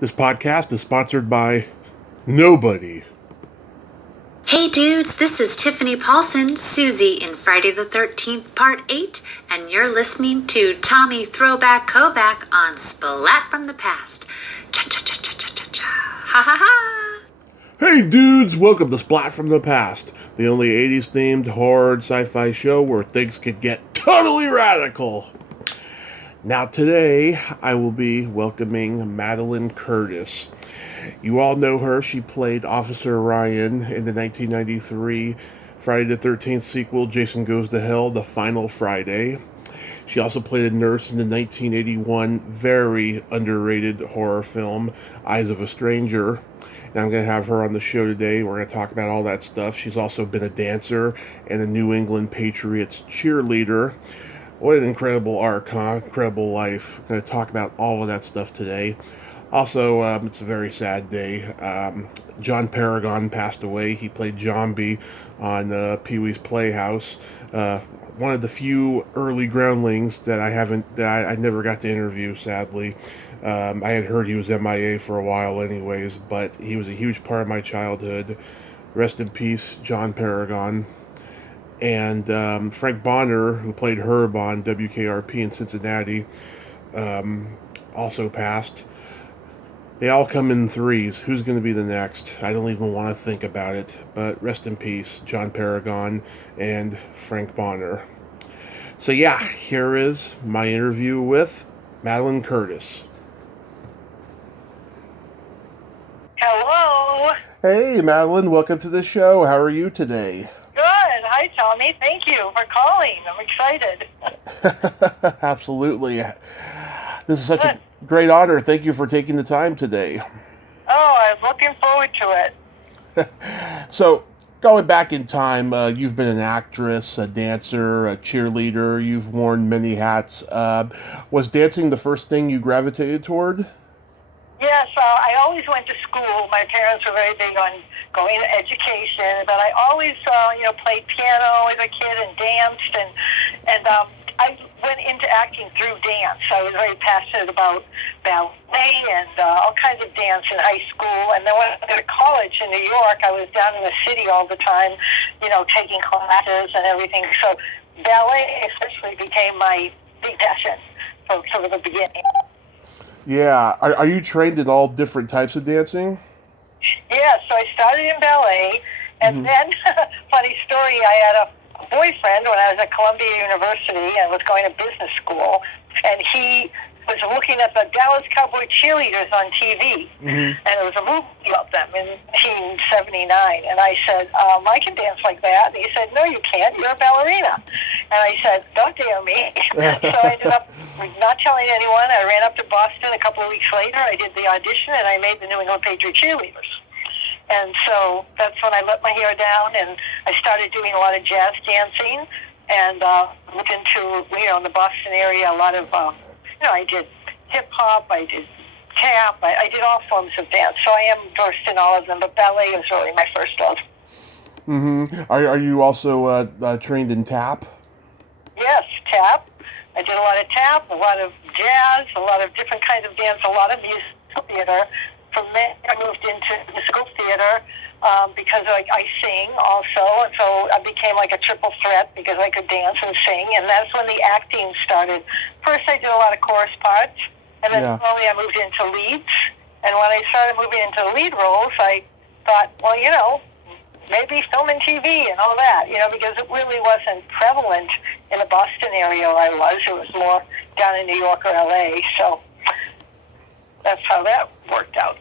This podcast is sponsored by nobody. Hey dudes, this is Tiffany Paulson, Susie in Friday the 13th Part 8, and you're listening to Tommy Throwback Kovac on Splat from the Past. Cha-cha-cha-cha-cha-cha. Ha ha ha! Hey dudes, welcome to Splat from the Past, the only 80s themed horror and sci-fi show where things could get totally radical. Now today, I will be welcoming Madelon Curtis. You all know her. She played Officer Ryan in the 1993 Friday the 13th sequel, Jason Goes to Hell, The Final Friday. She also played a nurse in the 1981 very underrated horror film, Eyes of a Stranger. And I'm going to have her on the show today. We're going to talk about all that stuff. She's also been a dancer and a New England Patriots cheerleader. What an incredible arc, huh? Incredible life. I'm going to talk about all of that stuff today. Also, it's a very sad day. John Paragon passed away. He played Zombie on Pee-wee's Playhouse. One of the few early groundlings that I never got to interview, sadly. I had heard he was MIA for a while anyways, but he was a huge part of my childhood. Rest in peace, John Paragon. And Frank Bonner, who played Herb on WKRP in Cincinnati, also passed. They all come in threes. Who's going to be the next? I don't even want to think about it. But rest in peace, John Paragon and Frank Bonner. So yeah, here is my interview with Madelon Curtis. Hello. Hey, Madelon, welcome to the show. How are you today? Good. Hi, Tommy. Thank you for calling. I'm excited. Absolutely. This is such a great honor. Thank you for taking the time today. Oh, I'm looking forward to it. So, going back in time, you've been an actress, a dancer, a cheerleader. You've worn many hats. Was dancing the first thing you gravitated toward? Yes, I always went to school. My parents were very big on going to education, but I always, played piano as a kid and danced, and I went into acting through dance. I was very passionate about ballet and all kinds of dance in high school. And then when I went to college in New York, I was down in the city all the time, taking classes and everything. So ballet especially became my big passion from the beginning. Yeah. Are you trained in all different types of dancing? Yeah, so I started in ballet, and then, funny story, I had a boyfriend when I was at Columbia University and was going to business school, and he was looking at the Dallas Cowboy cheerleaders on TV, and there was a movie about them in 1979, and I said, I can dance like that, and he said, no, you can't, you're a ballerina, and I said, don't dare me. So I ended up not telling anyone. I ran up to Boston a couple of weeks later, I did the audition, and I made the New England Patriot cheerleaders. And so that's when I let my hair down, and I started doing a lot of jazz dancing, and moved into, in the Boston area, a lot of, I did hip-hop, I did tap, I did all forms of dance. So I am versed in all of them, but ballet is really my first love. Are you also trained in tap? Yes, tap. I did a lot of tap, a lot of jazz, a lot of different kinds of dance, a lot of musical theater. From there, I moved into musical theater because I sing also, and so I became like a triple threat because I could dance and sing, and that's when the acting started. First, I did a lot of chorus parts, and then slowly I moved into leads. And when I started moving into lead roles, I thought, well, maybe film and TV and all that, because it really wasn't prevalent in the Boston area where I was. It was more down in New York or LA, so that's how that worked out.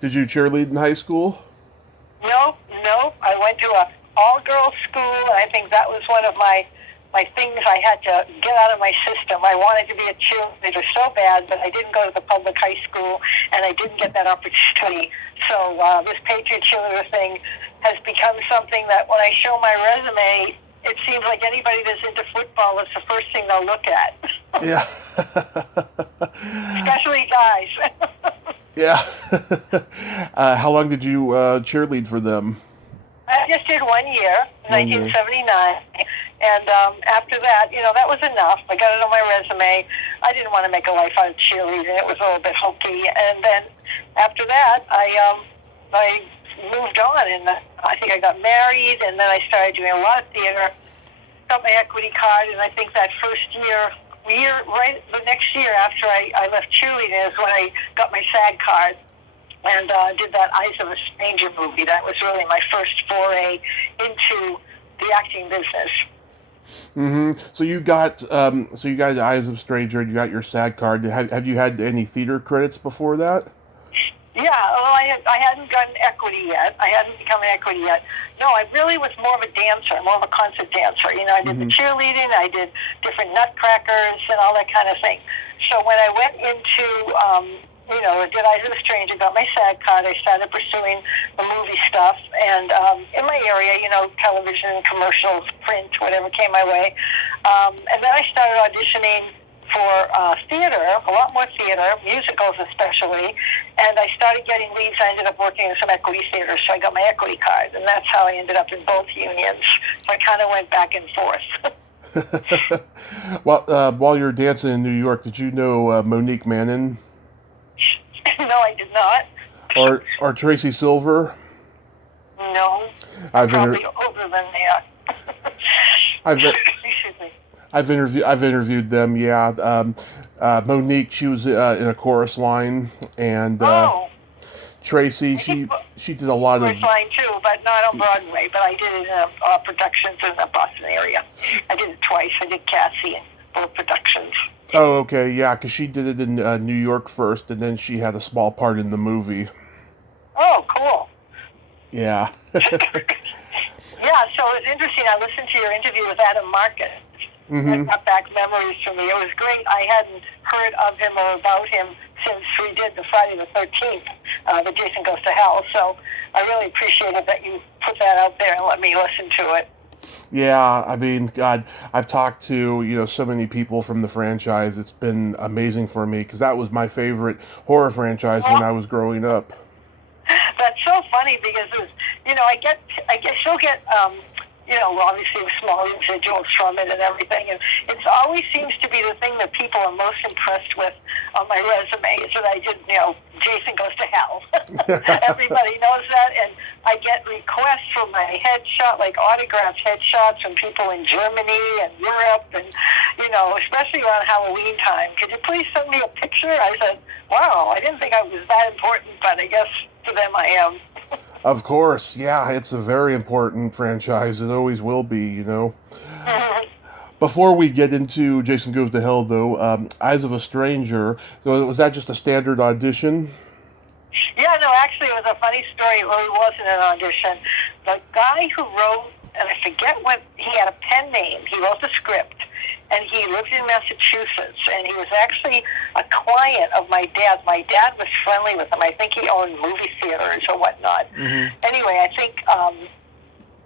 Did you cheerlead in high school? No. I went to a all-girls school, and I think that was one of my things I had to get out of my system. I wanted to be a cheerleader so bad, but I didn't go to the public high school, and I didn't get that opportunity. So this Patriot cheerleader thing has become something that when I show my resume, it seems like anybody that's into football is the first thing they'll look at. Yeah. Especially guys. Yeah. How long did you cheerlead for them? I just did 1 year, 1979. And after that, that was enough. I got it on my resume. I didn't want to make a life out of cheerleading. It was a little bit hokey. And then after that, I moved on, and I think I got married, and then I started doing a lot of theater. Got my equity card, and I think that first year, right the next year after I left cheerleading is when I got my SAG card and did that Eyes of a Stranger movie. That was really my first foray into the acting business. Mm-hmm. So you got Eyes of a Stranger, and you got your SAG card. Have you had any theater credits before that? Yeah, well, I hadn't gotten equity yet. I hadn't become an equity yet. No, I really was more of a dancer, more of a concert dancer. You know, I did the cheerleading, I did different nutcrackers and all that kind of thing. So when I went into, did Eyes of a Stranger, got my SAG card, I started pursuing the movie stuff. And in my area, television, commercials, print, whatever came my way. And then I started auditioning for theater, a lot more theater, musicals especially, and I started getting leads. I ended up working in some equity theaters, so I got my equity card, and that's how I ended up in both unions. So I kind of went back and forth. Well, while you were dancing in New York, did you know Monique Mannon? No, I did not. Or Tracy Silver? No, I'm probably older than that. I've interviewed them. Yeah, Monique, she was in a chorus line, and Tracy, she did a lot of chorus line too, but not on Broadway. But I did it in productions in the Boston area. I did it twice. I did Cassie in both productions. Oh, okay, yeah, because she did it in New York first, and then she had a small part in the movie. Oh, cool. Yeah. Yeah, so it was interesting. I listened to your interview with Adam Marcus. It brought back memories for me. It was great. I hadn't heard of him or about him since we did the Friday the 13th, the Jason Goes to Hell. So I really appreciated that you put that out there and let me listen to it. Yeah, I mean, God, I've talked to, so many people from the franchise. It's been amazing for me because that was my favorite horror franchise when I was growing up. That's so funny because it was, I guess you'll get, obviously small residuals from it and everything. And it always seems to be the thing that people are most impressed with on my resume is that I did, Jason Goes to Hell. Everybody knows that. And I get requests for my headshot, like autographed headshots from people in Germany and Europe and, especially around Halloween time. Could you please send me a picture? I said, wow, I didn't think I was that important, but I guess to them I am. Of course, yeah, it's a very important franchise. It always will be, Before we get into Jason Goes to Hell, though, Eyes of a Stranger, so was that just a standard audition? Yeah, no, actually, it was a funny story. It really wasn't an audition. The guy who wrote, and I forget what, he had a pen name. He wrote the script, and he lived in Massachusetts, and he was actually a client of my dad. My dad was friendly with him. I think he owned movie theaters or whatnot. Anyway, I think,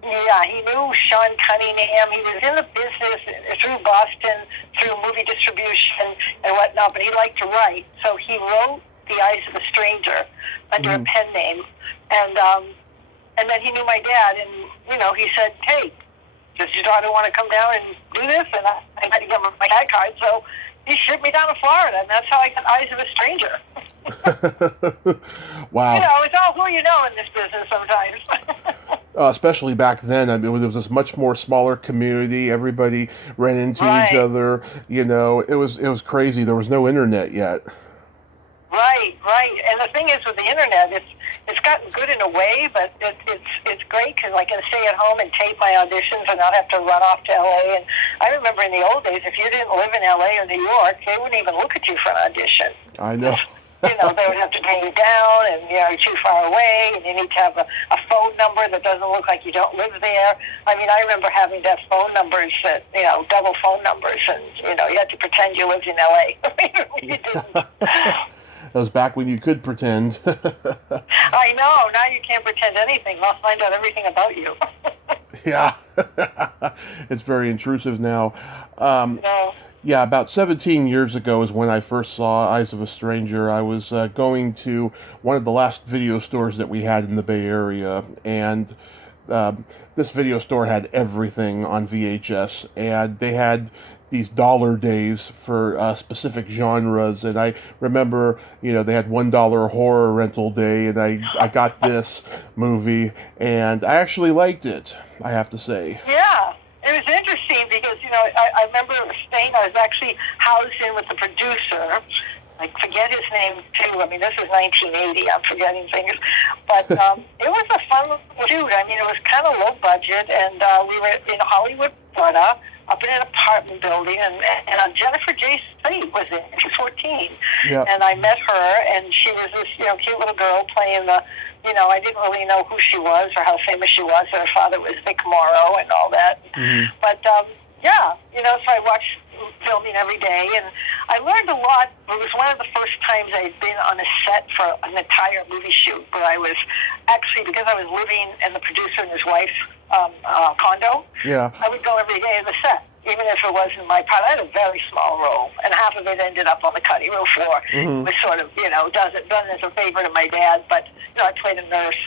he knew Sean Cunningham. He was in the business through Boston, through movie distribution and whatnot, but he liked to write. So he wrote The Eyes of a Stranger under a pen name. And then he knew my dad, and, he said, hey, does your daughter want to come down and do this? And I had to give him my dad card, so he shipped me down to Florida, and that's how I got Eyes of a Stranger. Wow. It's all who you know in this business sometimes. Especially back then, I mean, there was this much more smaller community. Everybody ran into each other. It was crazy. There was no internet yet. Right. And the thing is with the internet, it's gotten good in a way, but it's great because I can stay at home and tape my auditions and not have to run off to LA. And I remember in the old days, if you didn't live in LA or New York, they wouldn't even look at you for an audition. I know. They would have to bring you down, and you're too far away, and you need to have a phone number that doesn't look like you don't live there. I mean, I remember having to have phone numbers that, double phone numbers, and, you had to pretend you lived in LA. You didn't. That was back when you could pretend. I know. Now you can't pretend anything. They'll find out everything about you. Yeah. It's very intrusive now. No. Yeah, about 17 years ago is when I first saw Eyes of a Stranger. I was going to one of the last video stores that we had in the Bay Area, and this video store had everything on VHS, and they had these dollar days for specific genres, and I remember, they had $1 horror rental day, and I got this movie, and I actually liked it, I have to say. Yeah. It was interesting because, I remember staying, I was actually housed in with the producer. I forget his name, too. I mean, this is 1980. I'm forgetting things. But it was a fun shoot. I mean, it was kind of low budget, and we were in Hollywood, Florida, up in an apartment building, and Jennifer Jason was in. She was 14. Yeah. And I met her, and she was this, cute little girl playing the, I didn't really know who she was or how famous she was. Her father was Vic Morrow and all that. Mm-hmm. But, so I watched filming every day, and I learned a lot. It was one of the first times I had been on a set for an entire movie shoot, where I was actually, because I was living in the producer and his wife's condo, I would go every day to the set, even if it wasn't my part. I had a very small role, and half of it ended up on the cutting room floor. Mm-hmm. It was sort of, done as a favor to my dad, but, I played a nurse.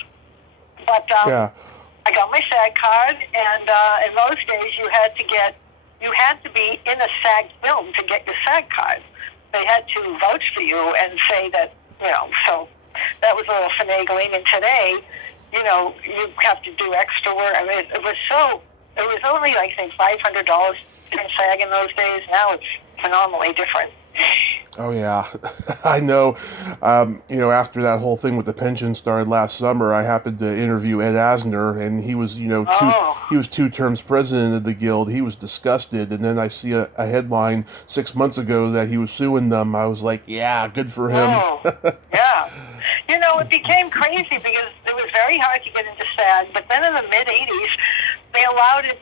But I got my SAG card, and in those days you had to be in a SAG film to get your SAG card. They had to vouch for you and say that, so that was a little finagling. And today, you have to do extra work. I mean, it was only, I think, $500 in SAG in those days. Now it's phenomenally different. Oh yeah, I know. After that whole thing with the pension started last summer, I happened to interview Ed Asner, and he was, he was 2 terms president of the guild. He was disgusted, and then I see a headline 6 months ago that he was suing them. I was like, yeah, good for him. Oh, yeah. It became crazy because it was very hard to get into SAG, but then in the mid '80s, they allowed it.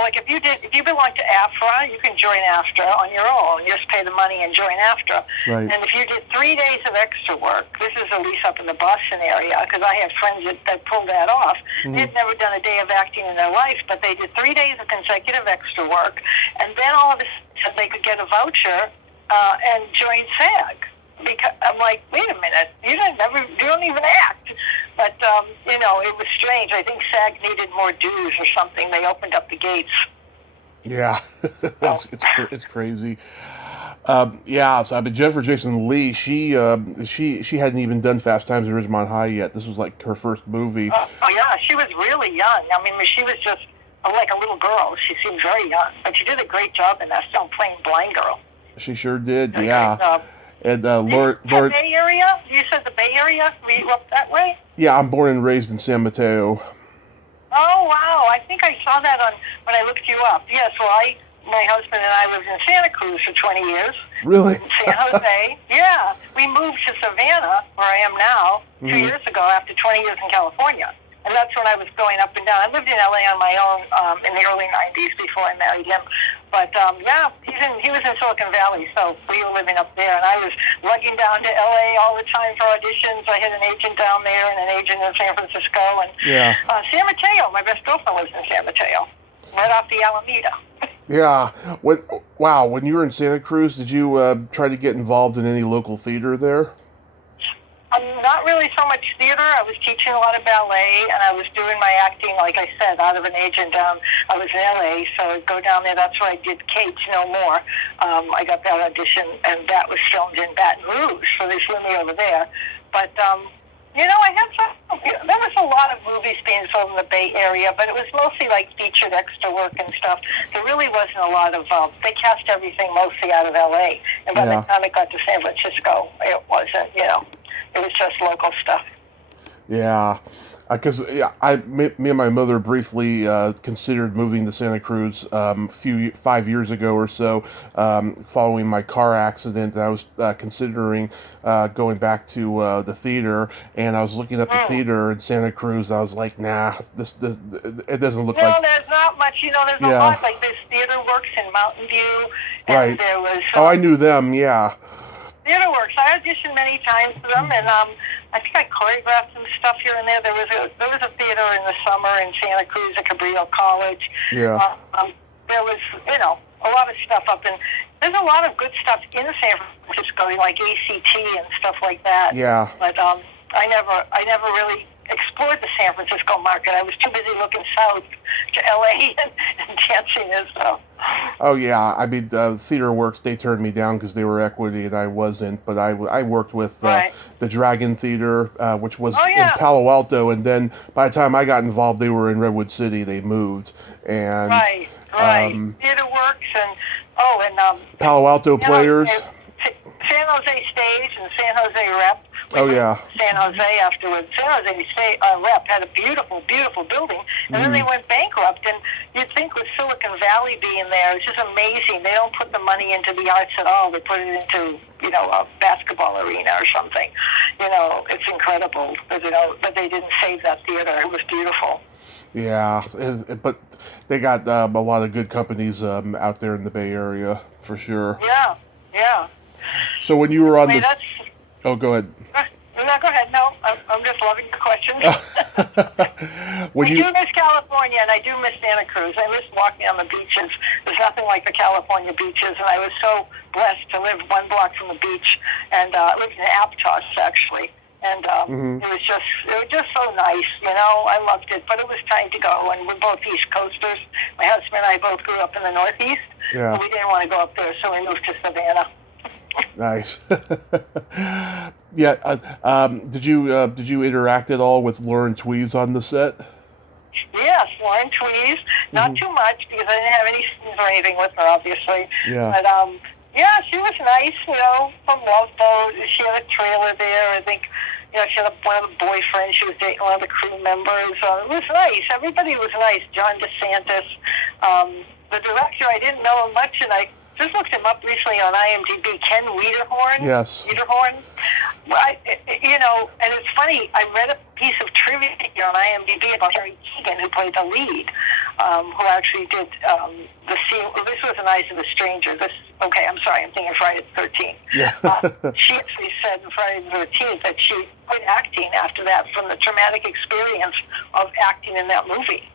Like if you belong to AFRA, you can join AFTRA on your own. You just pay the money and join AFTRA. Right. And if you did 3 days of extra work, this is at least up in the Boston area, because I have friends that pulled that off. Mm-hmm. They'd never done a day of acting in their life, but they did 3 days of consecutive extra work, and then all of a sudden they could get a voucher and join SAG. Because I'm like, wait a minute, you don't even act. But it was strange. I think SAG needed more dues or something. They opened up the gates. Yeah, it's crazy. So I mean, Jennifer Jason Leigh, she hadn't even done Fast Times at Ridgemont High yet. This was like her first movie. Oh yeah, she was really young. I mean, she was just like a little girl. She seemed very young, but she did a great job in that film playing blind girl. She sure did. Yeah. And Lord, Bay Area? You said the Bay Area? Were you up that way? Yeah, I'm born and raised in San Mateo. Oh wow! I think I saw that when I looked you up. Yes, my husband and I lived in Santa Cruz for 20 years. Really? In San Jose. Yeah, we moved to Savannah, where I am now, 2 years ago after 20 years in California. And that's when I was going up and down. I lived in LA on my own in the early 90s before I married him. But he was in Silicon Valley, so we were living up there. And I was lugging down to LA all the time for auditions. I had an agent down there and an agent in San Francisco. And San Mateo, my best girlfriend lives in San Mateo, right off the Alameda. Yeah. When you were in Santa Cruz, did you try to get involved in any local theater there? Not really so much theater. I was teaching a lot of ballet, and I was doing my acting, like I said, out of an agent. I was in LA, so I'd go down there. That's where I did Kate No More. I got that audition, and that was filmed in Baton Rouge, so they flew me over there. But, I had there was a lot of movies being filmed in the Bay Area, but it was mostly like featured extra work and stuff. There really wasn't a lot of, they cast everything mostly out of LA. And by the time it got to San Francisco, it wasn't, it was just local stuff. Yeah, because me and my mother briefly considered moving to Santa Cruz 5 years ago or so, following my car accident. I was considering going back to the theater, and I was looking at the theater in Santa Cruz. I was like, nah, this it doesn't look like. No, there's not much. There's a lot. Like there's Theater Works in Mountain View, and right. There was. I knew them. Yeah. Theater Works. I auditioned many times for them, and I think I choreographed some stuff here and there. There was a theater in the summer in Santa Cruz at Cabrillo College. Yeah. There was a lot of stuff up in. There's a lot of good stuff in San Francisco, like ACT and stuff like that. Yeah. But I never really explored the San Francisco market. I was too busy looking south to L.A. and dancing and stuff. Oh yeah, I mean, Theater Works, they turned me down because they were equity and I wasn't. But I worked with Right. the Dragon Theater, which was Oh, yeah. in Palo Alto, and then by the time I got involved, they were in Redwood City. They moved, and Right. Theater Works and Palo Alto San Players. San Jose Stage and San Jose Rep. Oh yeah. San Jose afterwards. San Jose Rep had a beautiful, beautiful building, and then they went bankrupt. And you'd think with Silicon Valley being there, it's just amazing. They don't put the money into the arts at all. They put it into a basketball arena or something. It's incredible. But they didn't save that theater. It was beautiful. Yeah, but they got a lot of good companies out there in the Bay Area for sure. Yeah. So when you were on this, That's. oh, go ahead. No, go ahead. No, I'm just loving your questions. I do miss California, and I do miss Santa Cruz. I miss walking on the beaches. There's nothing like the California beaches, and I was so blessed to live 1 block from the beach, and I lived in Aptos, actually. And it was just so nice, I loved it, but it was time to go, and we're both East Coasters. My husband and I both grew up in the Northeast, Yeah. but we didn't want to go up there, so we moved to Savannah. Nice. Yeah. Did you interact at all with Lauren Tweez on the set? Yes, Lauren Tweez. Not too much because I didn't have any scenes or anything with her, obviously. Yeah. But yeah, she was nice. From Love Boat. She had a trailer there. I think. She had one of the boyfriends. She was dating one of the crew members. It was nice. Everybody was nice. John DeSantis, the director. I didn't know him much, and I just looked him up recently on IMDb. Ken Wiederhorn. Yes. Wiederhorn. Well, and it's funny. I read a piece of trivia here on IMDb about Harry Keegan, who played the lead, who actually did the scene. This was in Eyes of a Stranger. Okay, I'm sorry. I'm thinking Friday the 13th. Yeah. She actually said in Friday the 13th that she quit acting after that from the traumatic experience of acting in that movie.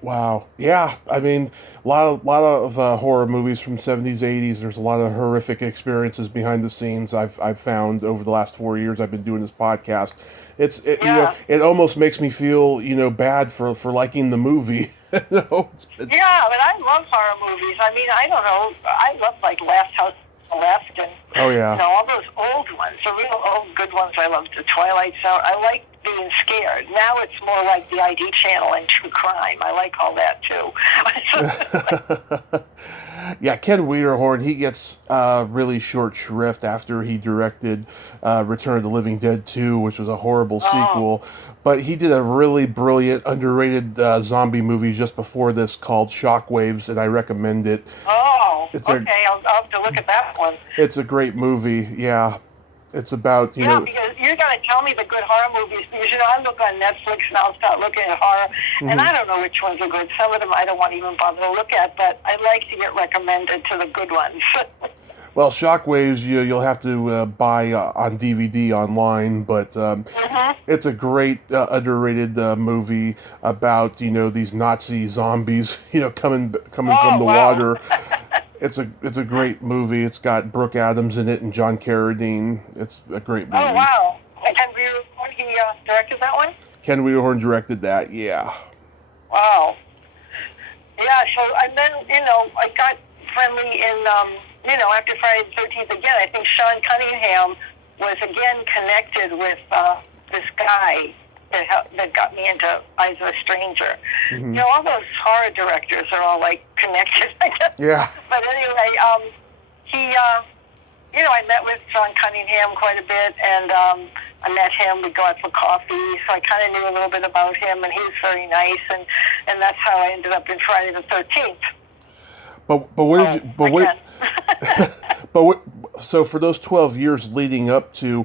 Wow. Yeah. I mean, a lot of horror movies from 70s, 80s. There's a lot of horrific experiences behind the scenes. I've found over the last 4 years I've been doing this podcast. It almost makes me feel bad for liking the movie. Yeah, but I love horror movies. I mean, I don't know. I love Last House on the Left and all those old ones, the real old good ones. I love the Twilight Zone. I like being scared. Now it's more like the ID channel and true crime. I like all that too. Yeah, Ken Wiederhorn, he gets really short shrift after he directed Return of the Living Dead 2, which was a horrible sequel. But he did a really brilliant, underrated zombie movie just before this called Shockwaves, and I recommend it. Oh, okay. I'll have to look at that one. It's a great movie, yeah. It's about, because you're going to tell me the good horror movies, because, I look on Netflix and I'll start looking at horror, and I don't know which ones are good. Some of them I don't want to even bother to look at, but I like to get recommended to the good ones. Well, Shockwaves, you'll have to buy on DVD online, but it's a great underrated movie about these Nazi zombies coming from the water. It's a great movie. It's got Brooke Adams in it and John Carradine. It's a great movie. Oh wow! And Ken Wiederhorn, he directed that one. Ken Wiederhorn directed that. Yeah. Wow. Yeah. So and then I got friendly in after Friday the 13th again. I think Sean Cunningham was again connected with this guy that got me into Eyes of a Stranger. All those horror directors are all connected, I guess. Yeah. But anyway, he, I met with Sean Cunningham quite a bit, and I met him. We go out for coffee, so I kind of knew a little bit about him, and he was very nice, and that's how I ended up in Friday the 13th. So for those 12 years leading up to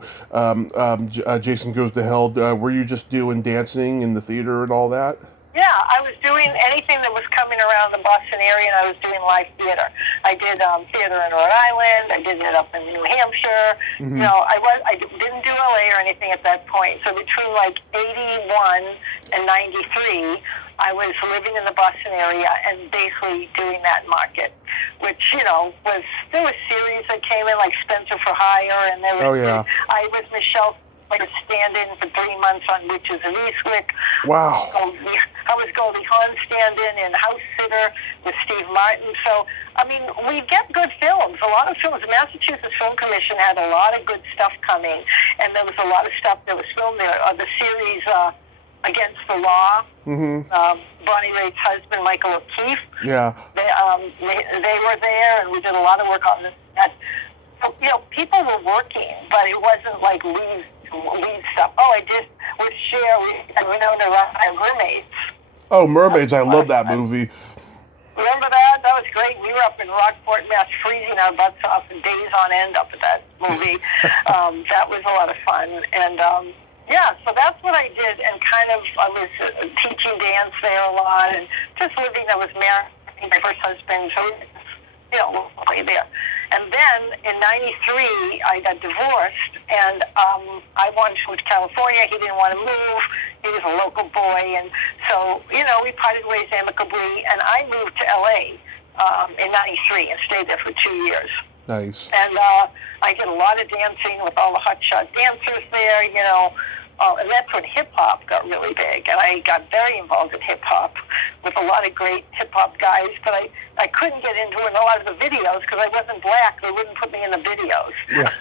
Jason Goes to Hell, were you just doing dancing in the theater and all that? Yeah, I was doing anything that was coming around the Boston area, and I was doing live theater. I did theater in Rhode Island. I did it up in New Hampshire. I didn't do LA or anything at that point. So between 81 and 93, I was living in the Boston area and basically doing that market, which, there was series that came in like Spencer for Hire, and there was I was Michelle like a stand-in for 3 months on Witches of Eastwick. Wow. I was Goldie Hawn stand-in in House Sitter with Steve Martin. So, I mean, we get good films. A lot of films. The Massachusetts Film Commission had a lot of good stuff coming, and there was a lot of stuff that was filmed there. The series Against the Law, Bonnie Raitt's husband, Michael O'Keefe. Yeah. They were there, and we did a lot of work on that. So, you know, people were working, but it wasn't like lead stuff. Oh, I did with Cher, we know the Mermaids. Oh, Mermaids! I love that movie. Remember that? That was great. We were up in Rockport, Mass, freezing our butts off and days on end up at that movie. That was a lot of fun. And, yeah, so that's what I did. And kind of, I was teaching dance there a lot and just living. I was married, my first husband, so, you know, way there. And then in '93, I got divorced, and I wanted to move to California. He didn't want to move. He was a local boy, and so, you know, we parted ways amicably, and I moved to LA in '93 and stayed there for 2 years. Nice. And I did a lot of dancing with all the hotshot dancers there, you know. And that's when hip-hop got really big. And I got very involved in hip-hop with a lot of great hip-hop guys. But I couldn't get into it in a lot of the videos because I wasn't black. They wouldn't put me in the videos. Yeah.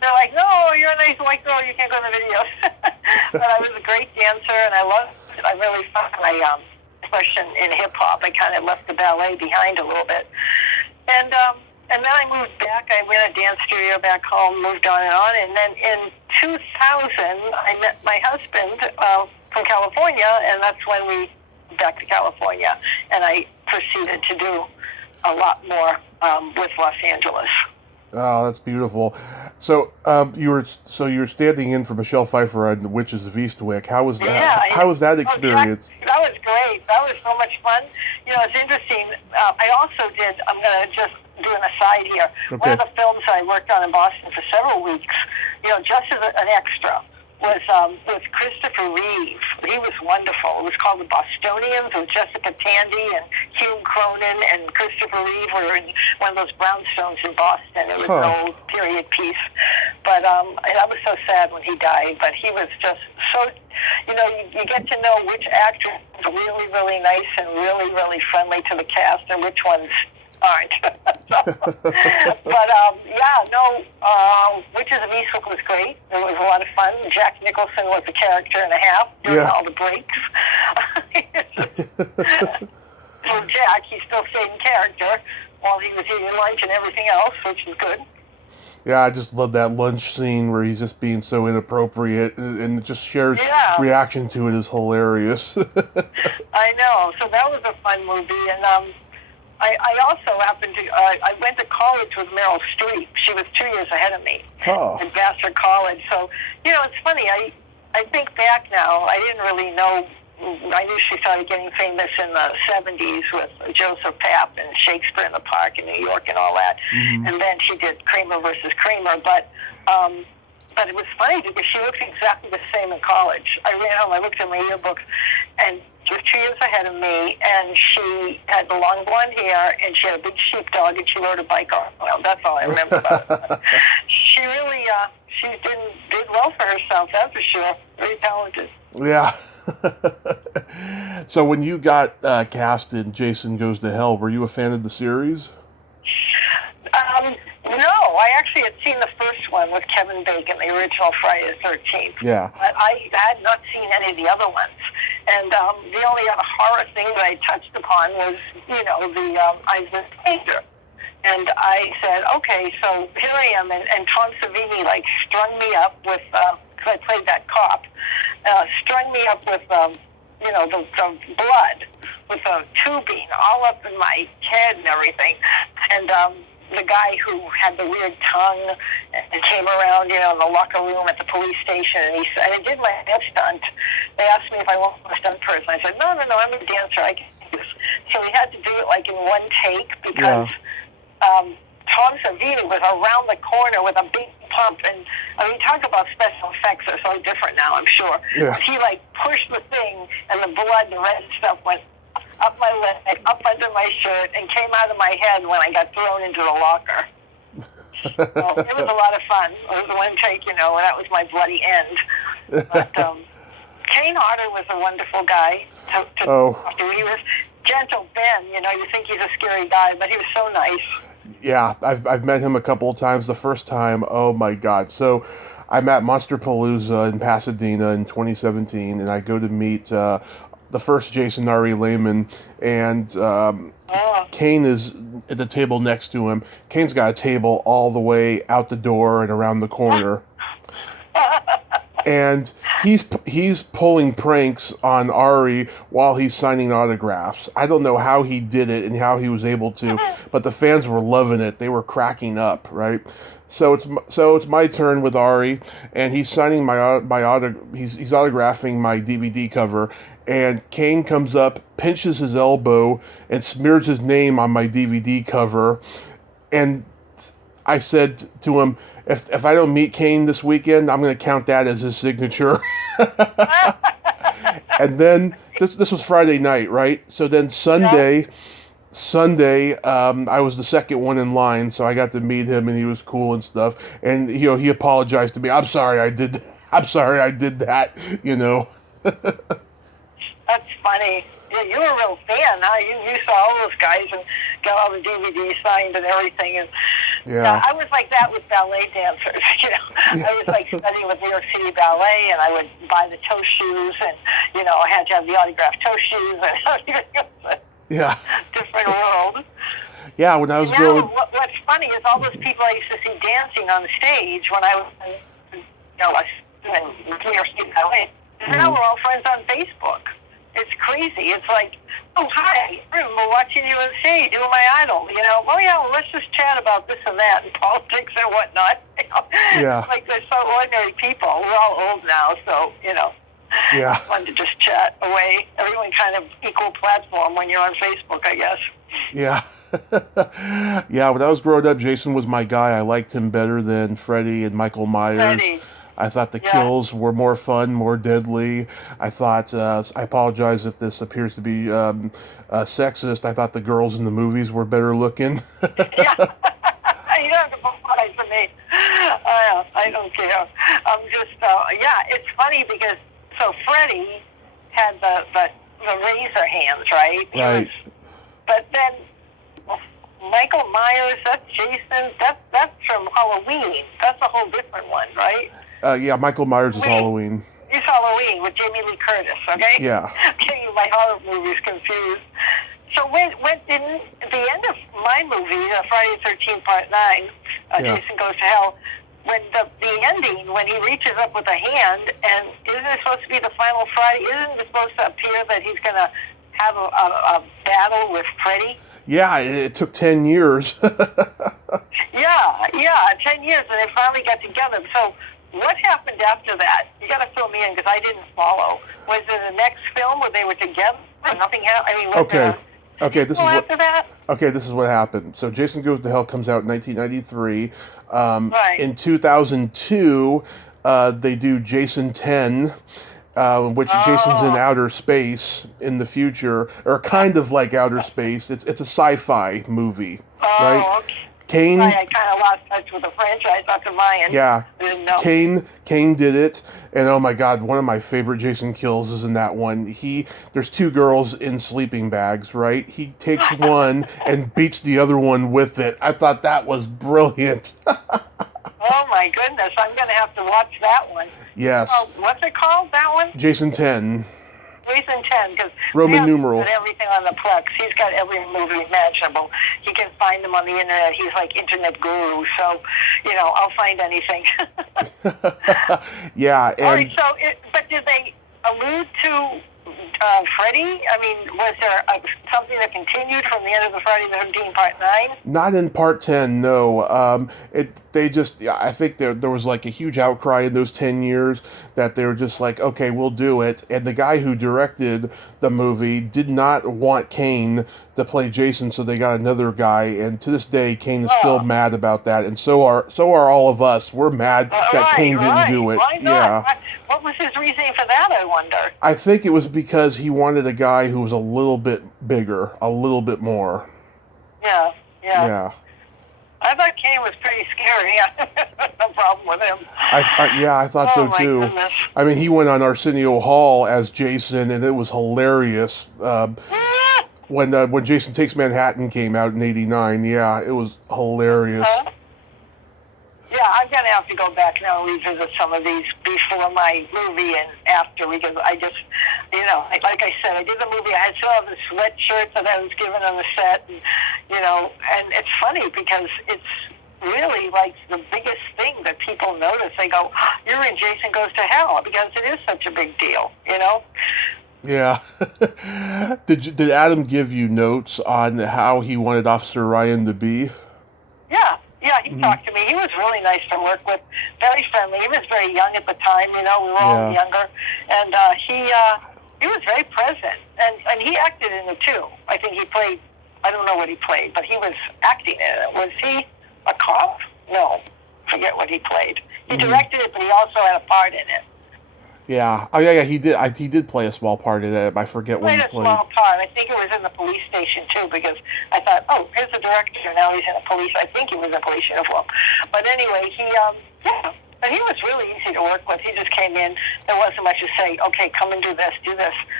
They're like, no, you're a nice white girl. You can't go in the videos. But I was a great dancer, and I loved it. I really found my expression in hip-hop. I kind of left the ballet behind a little bit. And then I moved back. I ran a dance studio back home, moved on. And then in 2000, I met my husband from California, and that's when we moved back to California. And I proceeded to do a lot more with Los Angeles. Oh, that's beautiful. So you were standing in for Michelle Pfeiffer on The Witches of Eastwick. How was that? Yeah, how was that experience? That was great. That was so much fun. You know, it's interesting. I also did. I'm going to just do an aside here. Okay. One of the films I worked on in Boston for several weeks, you know, just as an extra, was with Christopher Reeve. He was wonderful. It was called The Bostonians with Jessica Tandy and Hugh Cronin and Christopher Reeve were in one of those brownstones in Boston. It was an old period piece. But and I was so sad when he died. But he was just so, you know, you get to know which actor is really, really nice and really, really friendly to the cast and which ones aren't. Witches of Eastwick was great. It was a lot of fun. Jack Nicholson was a character and a half during all the breaks. So Jack, he still stayed in character while he was eating lunch and everything else, which is good. Yeah, I just love that lunch scene where he's just being so inappropriate, and just Cher's reaction to it is hilarious. I know. So that was a fun movie, and I also happened to, I went to college with Meryl Streep. She was 2 years ahead of me at Vassar College. So, you know, it's funny. I think back now, I didn't really know. I knew she started getting famous in the 70s with Joseph Papp and Shakespeare in the Park in New York and all that. Mm-hmm. And then she did Kramer versus Kramer. But it was funny because she looked exactly the same in college. I ran home, I looked at my yearbooks, and she was 2 years ahead of me, and she had the long blonde hair, and she had a big sheepdog, and she rode a bike on. Well, that's all I remember about her. She really, she did well for herself, that's for sure. Very talented. Yeah. So when you got cast in Jason Goes to Hell, were you a fan of the series? No, I actually had seen the first one with Kevin Bacon, the original Friday the 13th. Yeah. But I had not seen any of the other ones. And the only other horror thing that I touched upon was, you know, I was a painter. And I said, okay, so here I am. And Tom Savini, like, strung me up with, because I played that cop, strung me up with, you know, the blood, with a tubing all up in my head and everything. And the guy who had the weird tongue and came around, you know, in the locker room at the police station, and he said, I did my head stunt. They asked me if I was a stunt person. I said, no, I'm a dancer. I can do this. So we had to do it like in one take because Tom Savini was around the corner with a big pump, and I mean, talk about special effects are so different now, I'm sure. Yeah. He like pushed the thing, and the blood, the red stuff went up my leg, up under my shirt, and came out of my head when I got thrown into the locker. Well, it was a lot of fun. It was one take, and that was my bloody end. But Kane Hodder was a wonderful guy to talk to. He was gentle Ben. You think he's a scary guy, but he was so nice. Yeah, I've met him a couple of times. The first time, oh my God. So I'm at Monsterpalooza in Pasadena in 2017, and I go to meet the first Jason Ari Lehman, and Kane is at the table next to him. Kane's got a table all the way out the door and around the corner. And he's pulling pranks on Ari while he's signing autographs. I don't know how he did it and how he was able to, but the fans were loving it. They were cracking up, right? So it's my turn with Ari, and he's signing he's autographing my DVD cover, and Kane comes up, pinches his elbow, and smears his name on my DVD cover, and I said to him, if I don't meet Kane this weekend, I'm going to count that as his signature. And then this was Friday night, right? So then Sunday, I was the second one in line, so I got to meet him, and he was cool and stuff. And he apologized to me. I'm sorry I did that. That's funny. You were a real fan, huh? You saw all those guys and got all the DVDs signed and everything. And yeah, I was like that with ballet dancers. I was like studying with New York City Ballet, and I would buy the toe shoes, and I had to have the autographed toe shoes, and it was a different world. Yeah, when I was what's funny is all those people I used to see dancing on the stage when I was in New York City Ballet. Now we're all friends on Facebook. It's crazy. It's like, oh, hi, we're watching you on stage, you're my idol. Let's just chat about this and that and politics and whatnot. Yeah. Like they're so ordinary people. We're all old now, so, Yeah. It's fun to just chat away. Everyone kind of equal platform when you're on Facebook, I guess. Yeah. Yeah, when I was growing up, Jason was my guy. I liked him better than Freddy and Michael Myers. I thought the kills were more fun, more deadly. I thought, I apologize if this appears to be sexist, I thought the girls in the movies were better looking. Yeah. You don't have to apologize to me. I don't care. I'm just, it's funny because, so Freddy had the razor hands, right? Right. But then Michael Myers, that's Jason, that's from Halloween. That's a whole different one, right? Yeah, Michael Myers is Halloween. It's Halloween with Jamie Lee Curtis, okay? Yeah. Getting my horror movies confused. So when in the end of my movie, Friday the 13th Part 9, Jason Goes to Hell, when the ending, when he reaches up with a hand, and isn't it supposed to be the final Friday? Isn't it supposed to appear that he's going to have a battle with Freddy? Yeah, it took 10 years. Yeah, 10 years, and they finally got together. So what happened after that? You got to fill me in because I didn't follow. Was it the next film where they were together? Or nothing happened? I mean, Okay, this is what after that? Okay, this is what happened. So Jason Goes to Hell comes out in 1993. Right. In 2002, they do Jason 10, which Jason's in outer space in the future, or kind of like outer space. It's a sci-fi movie, right? Okay. Kane. I kind of lost touch with the franchise after Mayan. Yeah. I didn't know. Kane did it, and oh my God, one of my favorite Jason kills is in that one. There's two girls in sleeping bags, right? He takes one and beats the other one with it. I thought that was brilliant. Oh my goodness, I'm going to have to watch that one. Yes. What's it called, that one? Jason 10. Jason 10, because Roman numeral. Got everything on the Plex. He's got every movie imaginable. You can find him on the internet. He's like internet guru, so I'll find anything. Yeah. And all right. So, but did they allude to Freddy? I mean, was there something that continued from the end of the Friday the 13th Part 9? Not in Part 10, no. I think there was like a huge outcry in those 10 years that they were just like, okay, we'll do it. And the guy who directed the movie did not want Kane to play Jason, so they got another guy. And to this day, Kane is still mad about that, and so are all of us. We're mad that Kane didn't do it. Why not? Yeah. What was his reasoning for that, I wonder? I think it was because he wanted a guy who was a little bit bigger, a little bit more. Yeah. Yeah. I thought Kane was pretty scary. I thought Oh so my too. goodness. I mean, he went on Arsenio Hall as Jason, and it was hilarious. When Jason Takes Manhattan came out in '89, yeah, it was hilarious. Yeah, I'm going to have to go back now and revisit some of these before my movie and after, because I just, like I said, I did the movie. I still have the sweatshirt that I was given on the set, and it's funny because it's really like the biggest thing that people notice. They go, "You're in Jason Goes to Hell," because it is such a big deal, Yeah. Did Adam give you notes on how he wanted Officer Ryan to be? Yeah, he talked to me. He was really nice to work with, very friendly. He was very young at the time, we were all younger, and he was very present, and he acted in it too. I think he played, I don't know what he played, but he was acting in it. Was he a cop? No, forget what he played. He directed it, but he also had a part in it. Yeah. Oh, yeah. He did. He did play a small part in it. I forget what he played. A small part. I think it was in the police station too, because I thought, oh, here's the director. Now he's in a police. I think he was in a police uniform. But anyway, but he was really easy to work with. He just came in. There wasn't much to say. Okay, come and do this.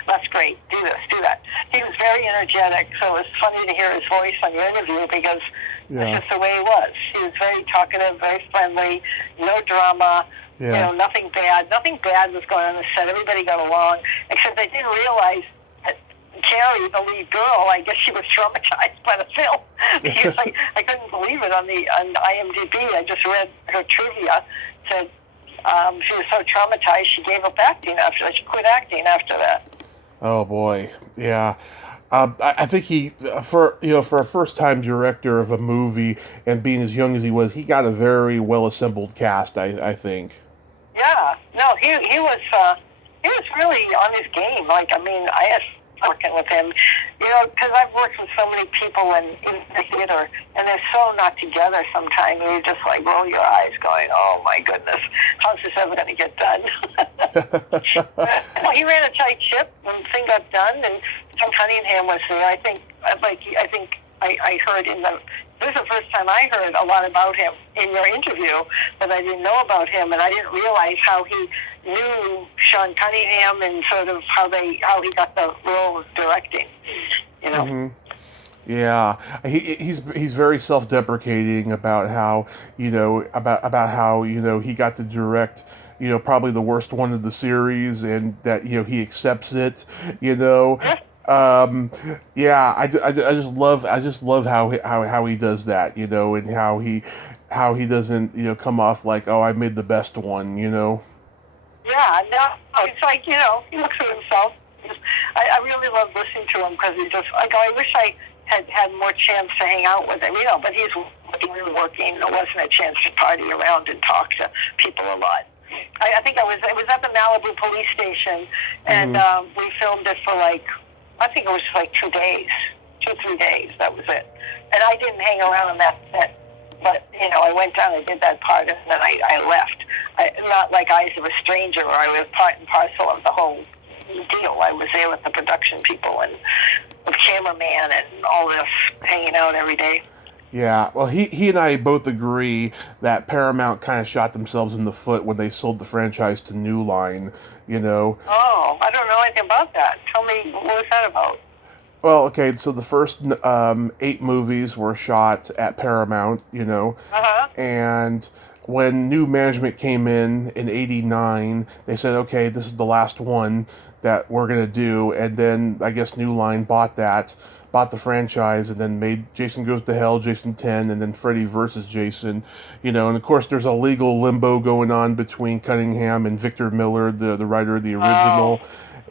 That's great. Do this. Do that. He was very energetic. So it was funny to hear his voice on your interview because that's just the way he was. He was very talkative, very friendly, no drama. Yeah. Nothing bad. Nothing bad was going on the set. Everybody got along, except I didn't realize that Carrie, the lead girl, I guess she was traumatized by the film. Because I couldn't believe it on IMDb. I just read her trivia. Said she was so traumatized she gave up acting after that. She quit acting after that. Oh boy, yeah. I think he, for a first-time director of a movie and being as young as he was, he got a very well-assembled cast. I think. Yeah, no, he was really on his game. Like, I mean, I had working with him, because I've worked with so many people in the theater, and they're so not together sometimes. And you just like roll your eyes, going, "Oh my goodness, how's this ever going to get done?" Well, he ran a tight ship, and the thing got done. And Tom Cunningham was there. I think I heard this is the first time I heard a lot about him in your interview, that I didn't know about him, and I didn't realize how he knew Sean Cunningham and sort of how he got the role of directing. Yeah, he's very self-deprecating about how about how he got to direct probably the worst one of the series, and that he accepts it. Yeah, I just love how he does that, and how he doesn't come off like, oh, I made the best one. Yeah, no, it's like he looks at himself. I really love listening to him because he's just like, I wish I had more chance to hang out with him, but he's working. There wasn't a chance to party around and talk to people a lot. I think it was at the Malibu police station, and we filmed it for I think it was like 2 days, 2-3 days. That was it. And I didn't hang around on that set. But, I went down and did that part, and then I left. Not like Eyes of a Stranger, where I was part and parcel of the whole deal. I was there with the production people and the cameraman and all this, hanging out every day. Yeah, well, he and I both agree that Paramount kind of shot themselves in the foot when they sold the franchise to New Line, Oh, I don't know anything about that. Tell me, what was that about? Well, okay, so the first 8 movies were shot at Paramount, and when new management came in '89, they said, okay, this is the last one that we're going to do, and then I guess New Line bought the franchise, and then made Jason Goes to Hell, Jason 10, and then Freddy versus Jason, and of course there's a legal limbo going on between Cunningham and Victor Miller, the writer of the original,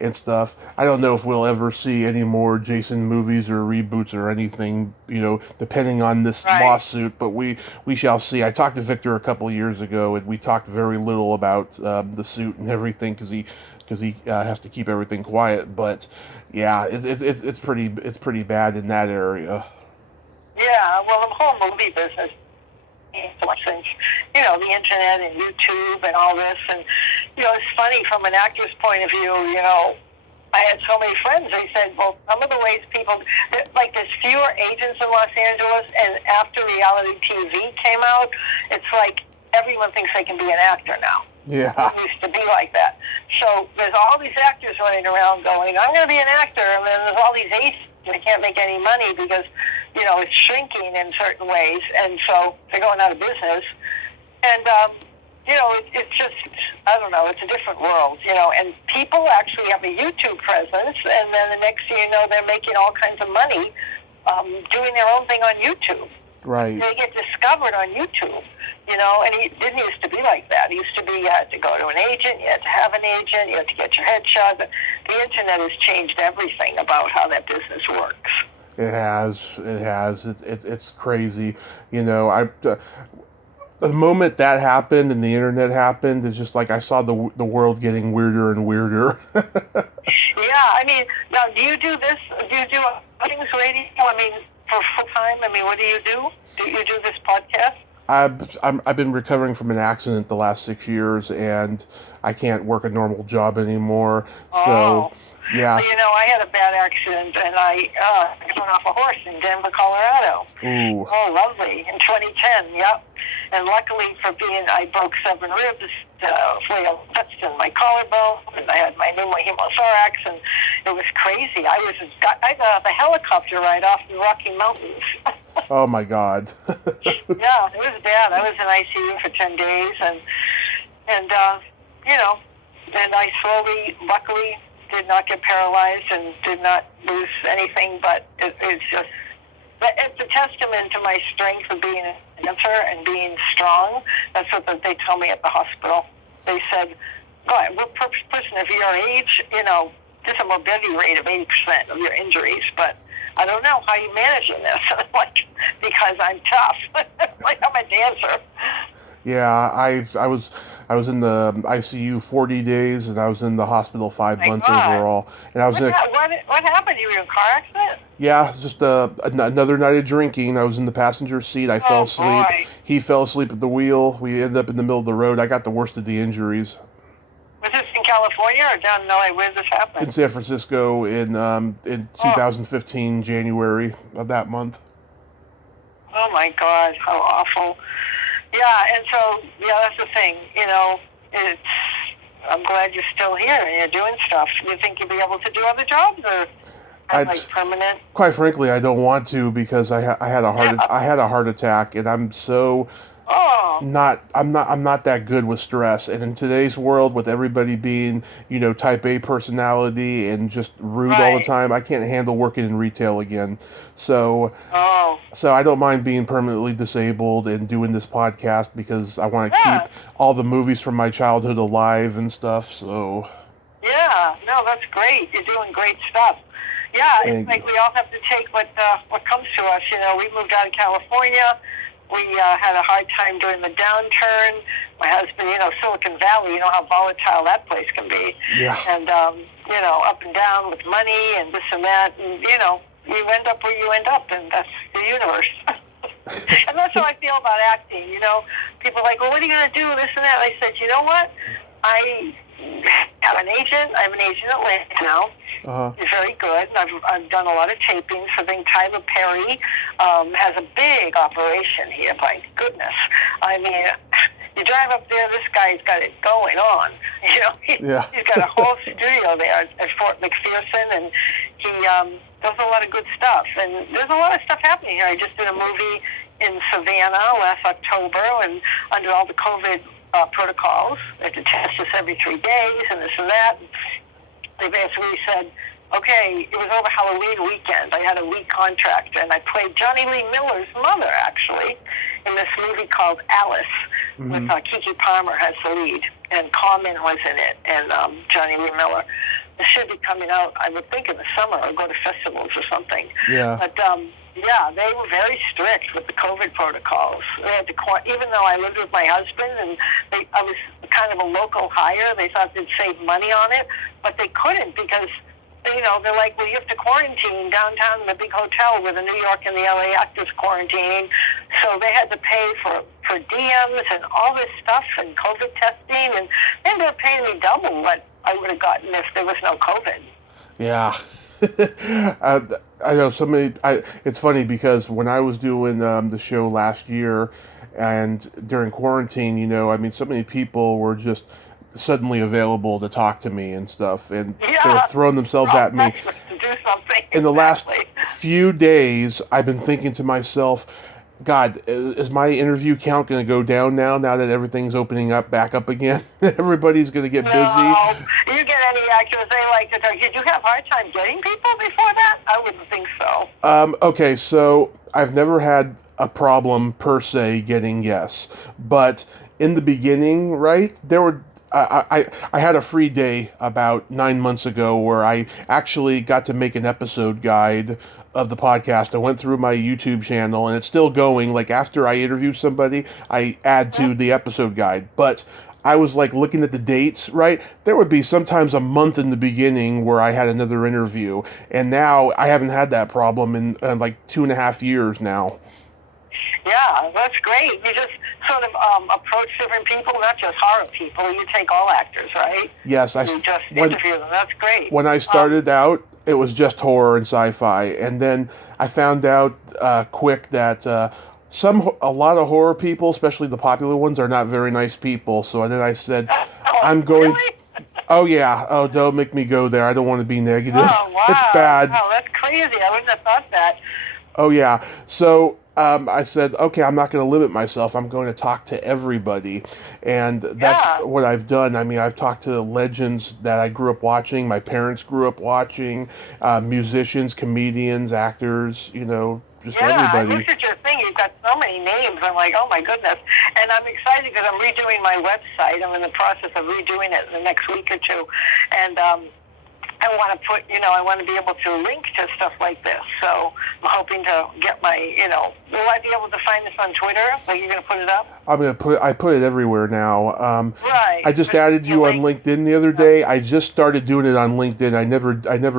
and stuff. I don't know if we'll ever see any more Jason movies or reboots or anything, depending on this lawsuit, but we shall see. I talked to Victor a couple of years ago, and we talked very little about the suit and everything, because he has to keep everything quiet, but yeah, it's pretty bad in that area. Yeah, well, the whole movie business, since the internet and YouTube and all this, and it's funny from an actor's point of view. I had so many friends. They said, well, some of the ways people there's fewer agents in Los Angeles, and after reality TV came out, it's like everyone thinks they can be an actor now. Yeah. It used to be like that. So there's all these actors running around going, I'm going to be an actor, and then there's all these agents that can't make any money because, it's shrinking in certain ways, and so they're going out of business. And, it's just, I don't know, it's a different world, and people actually have a YouTube presence, and then the next thing you know, they're making all kinds of money doing their own thing on YouTube. Right. They get discovered on YouTube, and it didn't used to be like that. It used to be you had to go to an agent, you had to have an agent, you had to get your headshot. The internet has changed everything about how that business works. It has. It's crazy. The moment that happened and the internet happened, it's just like I saw the world getting weirder and weirder. Yeah, now do you do this? Do you do things radio? For full time? What do you do? Do you do this podcast? I've been recovering from an accident the last 6 years, and I can't work a normal job anymore. So, yeah. I had a bad accident, and I went off a horse in Denver, Colorado. Ooh. Oh, lovely. In 2010, yep. And luckily I broke 7 ribs, flail touched in my collarbone, and I had my pneumothorax, and it was crazy. I got off a helicopter ride off the Rocky Mountains. Oh, my God. Yeah, it was bad. I was in ICU for 10 days, and and I luckily, did not get paralyzed and did not lose anything, but it's a testament to my strength of being a dancer and being strong. That's what they told me at the hospital. They said, "God, we're a person of your age, there's a morbidity rate of 80% of your injuries, but I don't know how you managing this." Because I'm tough. I'm a dancer. Yeah, I was in the ICU 40 days, and I was in the hospital 5 months overall. And I was what happened? You were in a car accident? Yeah, just another night of drinking. I was in the passenger seat. I fell asleep. Boy. He fell asleep at the wheel. We ended up in the middle of the road. I got the worst of the injuries. Was this in California or down in LA? Where did this happen? In San Francisco in 2015, January of that month. Oh my God, how awful. Yeah, and so, that's the thing, I'm glad you're still here and you're doing stuff. You think you'll be able to do other jobs, or permanent? Quite frankly, I don't want to, because I had a heart attack, and I'm so I'm not that good with stress. And in today's world, with everybody being, type A personality and just rude all the time, I can't handle working in retail again. So I don't mind being permanently disabled and doing this podcast, because I want to keep all the movies from my childhood alive and stuff. So yeah, no, that's great. You're doing great stuff. Yeah, it's like we all have to take what comes to us. We moved out of California. We had a hard time during the downturn. My husband, Silicon Valley, how volatile that place can be. Yeah. And, up and down with money and this and that. And, you end up where you end up, and that's the universe. And that's how I feel about acting. People are like, well, what are you going to do, this and that? I said, you know what? I have an agent. I have an agent in Atlanta now. He's very good. I've done a lot of tapings. I think Tyler Perry has a big operation here. My goodness, you drive up there. This guy's got it going on. He's got a whole studio there at Fort McPherson, and he does a lot of good stuff. And there's a lot of stuff happening here. I just did a movie in Savannah last October, and under all the COVID protocols, they had to test us every 3 days, and this and that. They basically said, okay, it was over Halloween weekend. I had a week contract, and I played Johnny Lee Miller's mother, actually, in this movie called Alice, with Keke Palmer as the lead, and Carmen was in it, and Johnny Lee Miller. It should be coming out, I would think, in the summer, or go to festivals or something. Yeah. But, they were very strict with the COVID protocols. They had to, even though I lived with my husband, and I was kind of a local hire, they thought they'd save money on it, but they couldn't, because they're like, well, you have to quarantine downtown in the big hotel where the New York and the LA actors quarantine. So they had to pay for per diems and all this stuff and COVID testing, and they ended up paying me double what I would have gotten if there was no COVID. Yeah. I know so many. It's funny, because when I was doing the show last year, And during quarantine, I mean, so many people were just suddenly available to talk to me and stuff, and they were throwing themselves at me. To do something. In the last few days, I've been thinking to myself, God, is my interview count going to go down now that everything's opening up back up again? Everybody's going to get busy. No, you get any actors, they like to talk. Did you have a hard time getting people before that? I wouldn't think so. Okay, so I've never had a problem per se getting yes, but in the beginning, right, there were I had a free day about 9 months ago where I actually got to make an episode guide of the podcast. I went through my YouTube channel, and it's still going. Like, after I interview somebody, I add to the episode guide. But I was like looking at the dates, right? There would be sometimes a month in the beginning where I had another interview, and now I haven't had that problem in like 2.5 years now. Yeah, that's great. You just sort of approach different people, not just horror people. You take all actors, right? Yes, you just interview them. That's great. When I started out, it was just horror and sci-fi, and then I found out quick that a lot of horror people, especially the popular ones, are not very nice people. So then I said, I'm going. Really? Oh yeah. Oh, don't make me go there. I don't want to be negative. Oh, wow. It's bad. Oh, that's crazy. I wouldn't have thought that. Oh yeah. So I said, okay, I'm not going to limit myself. I'm going to talk to everybody. And that's what I've done. I mean, I've talked to legends that I grew up watching, my parents grew up watching, musicians, comedians, actors, just everybody. This is your thing. You've got so many names. I'm like, oh my goodness. And I'm excited because I'm redoing my website. I'm in the process of redoing it in the next week or two. And I want to put, I want to be able to link to stuff like this. So I'm hoping to get my, will I be able to find this on Twitter? Like, you're going to put it up? I put it everywhere now. Right. I just added you on LinkedIn the other day. I just started doing it on LinkedIn. I never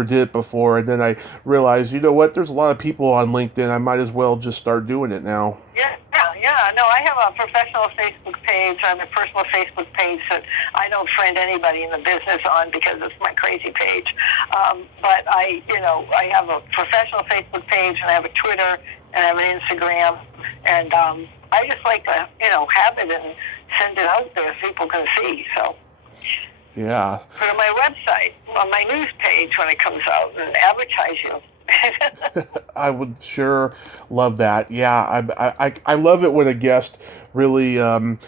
did it before. And then I realized, you know what? There's a lot of people on LinkedIn. I might as well just start doing it now. Yeah. No, I have a professional Facebook page. I have a personal Facebook page that I don't friend anybody in the business on because it's my crazy page. But I have a professional Facebook page, and I have a Twitter, and I have an Instagram, and I just like to, have it and send it out there so people can see. So. Yeah. Put on my website, on my news page when it comes out, and advertise you. I would sure love that. Yeah, I love it when a guest really, helps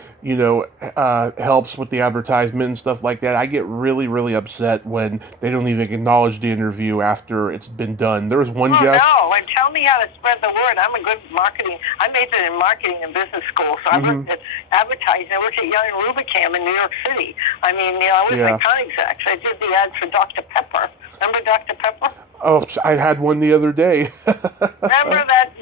with the advertisement and stuff like that. I get really, really upset when they don't even acknowledge the interview after it's been done. There was one guest. No, and tell me how to spread the word. I'm a good marketing. I majored in marketing in business school, so I worked at advertising. I worked at Young and Rubicam in New York City. I mean, I was like Conexex. I did the ads for Dr. Pepper. Remember Dr. Pepper? Oh, I had one the other day. Remember that?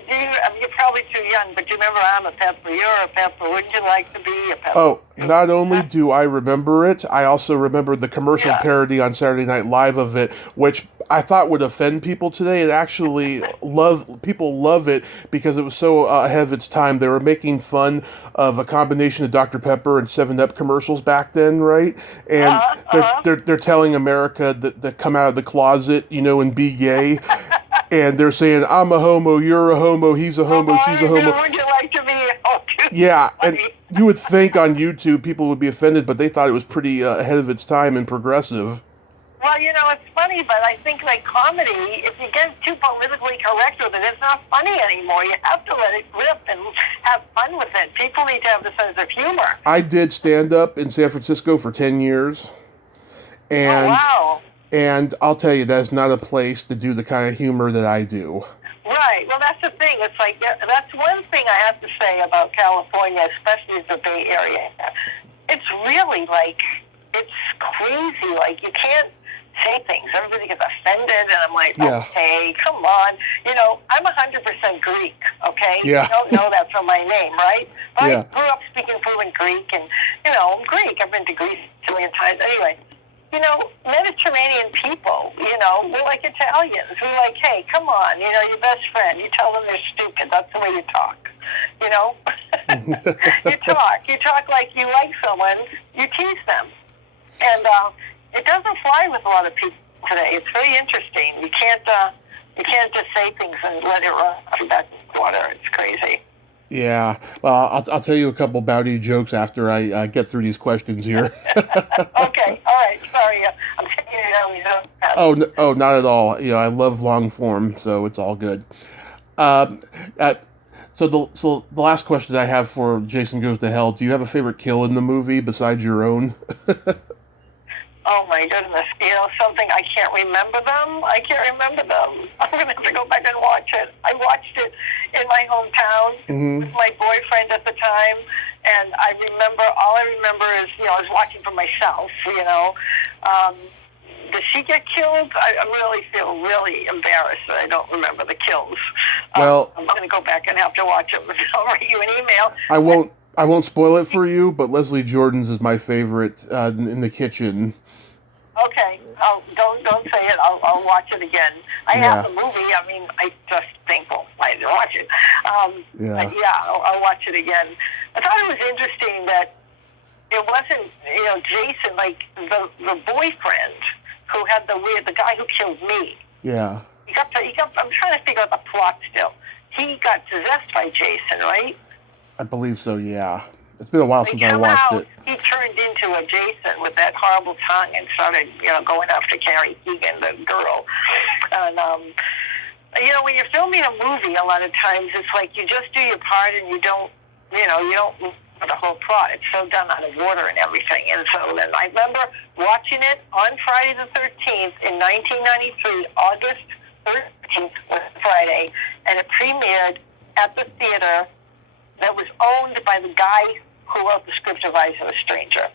You're probably too young, but you remember I'm a pepper. You're a pepper. Wouldn't you like to be a pepper? Oh, not only do I remember it, I also remember the commercial parody on Saturday Night Live of it, which I thought would offend people today. It actually people love it because it was so ahead of its time. They were making fun of a combination of Dr. Pepper and 7-Up commercials back then, right? And they're telling America that come out of the closet, and be gay. And they're saying, I'm a homo, you're a homo, he's a homo, she's a homo. Would you like to be a homo? Yeah, and you would think on YouTube people would be offended, but they thought it was pretty ahead of its time and progressive. Well, it's funny, but I think like comedy, if you get too politically correct with it, it's not funny anymore. You have to let it rip and have fun with it. People need to have a sense of humor. I did stand-up in San Francisco for 10 years. And, wow. And I'll tell you, that's not a place to do the kind of humor that I do. Right. Well, that's the thing. It's like, that's one thing I have to say about California, especially the Bay Area. It's really like, it's crazy. Like, you can't say things. Everybody gets offended, and I'm like, okay, come on. I'm 100% Greek, okay? Yeah. You don't know that from my name, right? But I grew up speaking fluent Greek, and, I'm Greek. I've been to Greece a million times. Anyway, Mediterranean people, we're like Italians. We're like, hey, come on, your best friend. You tell them they're stupid. That's the way you talk, You talk like you like someone. You tease them. And it doesn't fly with a lot of people today. It's very interesting. You can't just say things and let it run through that water. It's crazy. Yeah. Well, I'll tell you a couple Bowdy jokes after I get through these questions here. Okay, all right. Sorry, I'm taking it down. You know. Oh, not at all. I love long form, so it's all good. Um, uh, so the last question I have for Jason Goes to Hell: do you have a favorite kill in the movie besides your own? Oh my goodness! Something I can't remember them. I can't remember them. I'm gonna have to go back and watch it. I watched it in my hometown with my boyfriend at the time, and all I remember is I was watching for myself. Did she get killed? I really feel really embarrassed that I don't remember the kills. Well, I'm going to go back and have to watch it. I'll write you an email. I won't spoil it for you, but Leslie Jordan's is my favorite in the kitchen. Okay, don't say it. I'll watch it again. I have the movie. I mean, I just think, I didn't watch it. But I'll watch it again. I thought it was interesting that it wasn't, Jason, like the boyfriend who had the guy who killed me. Yeah. I'm trying to figure out the plot still. He got possessed by Jason, right? I believe so. Yeah. It's been a while since I watched it. He turned into a Jason with that horrible tongue and started, going after Carrie Keegan, the girl. And, when you're filming a movie, a lot of times it's like you just do your part and you don't know the whole plot. It's so done out of order and everything. And so then I remember watching it on Friday the 13th in 1993, August 13th was Friday, and it premiered at the theater that was owned by the guy who wrote the script of Eyes of a Stranger.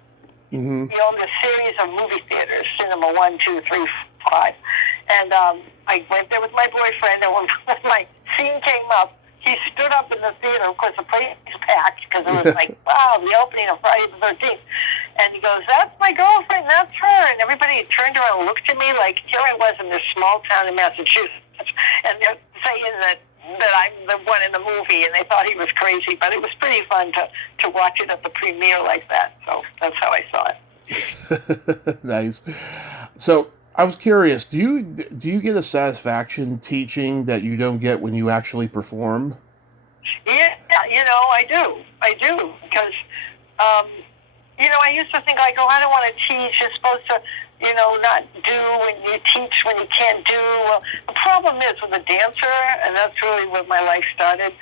Mm-hmm. He owned a series of movie theaters, Cinema 1, 2, 3, 5. And I went there with my boyfriend, and when my scene came up, he stood up in the theater. Of course, the place was packed because it was like, wow, the opening of Friday the 13th. And he goes, that's my girlfriend, that's her. And everybody turned around and looked at me like, here I was in this small town in Massachusetts. And they're saying that I'm the one in the movie, and they thought he was crazy. But it was pretty fun to watch it at the premiere like that. So that's how I saw it. Nice. So I was curious, do you get a satisfaction teaching that you don't get when you actually perform? Yeah, I do, because, I used to think, I don't want to teach. You're supposed to, not do when you teach when you can't do. Well, the problem is with a dancer, and that's really where my life started,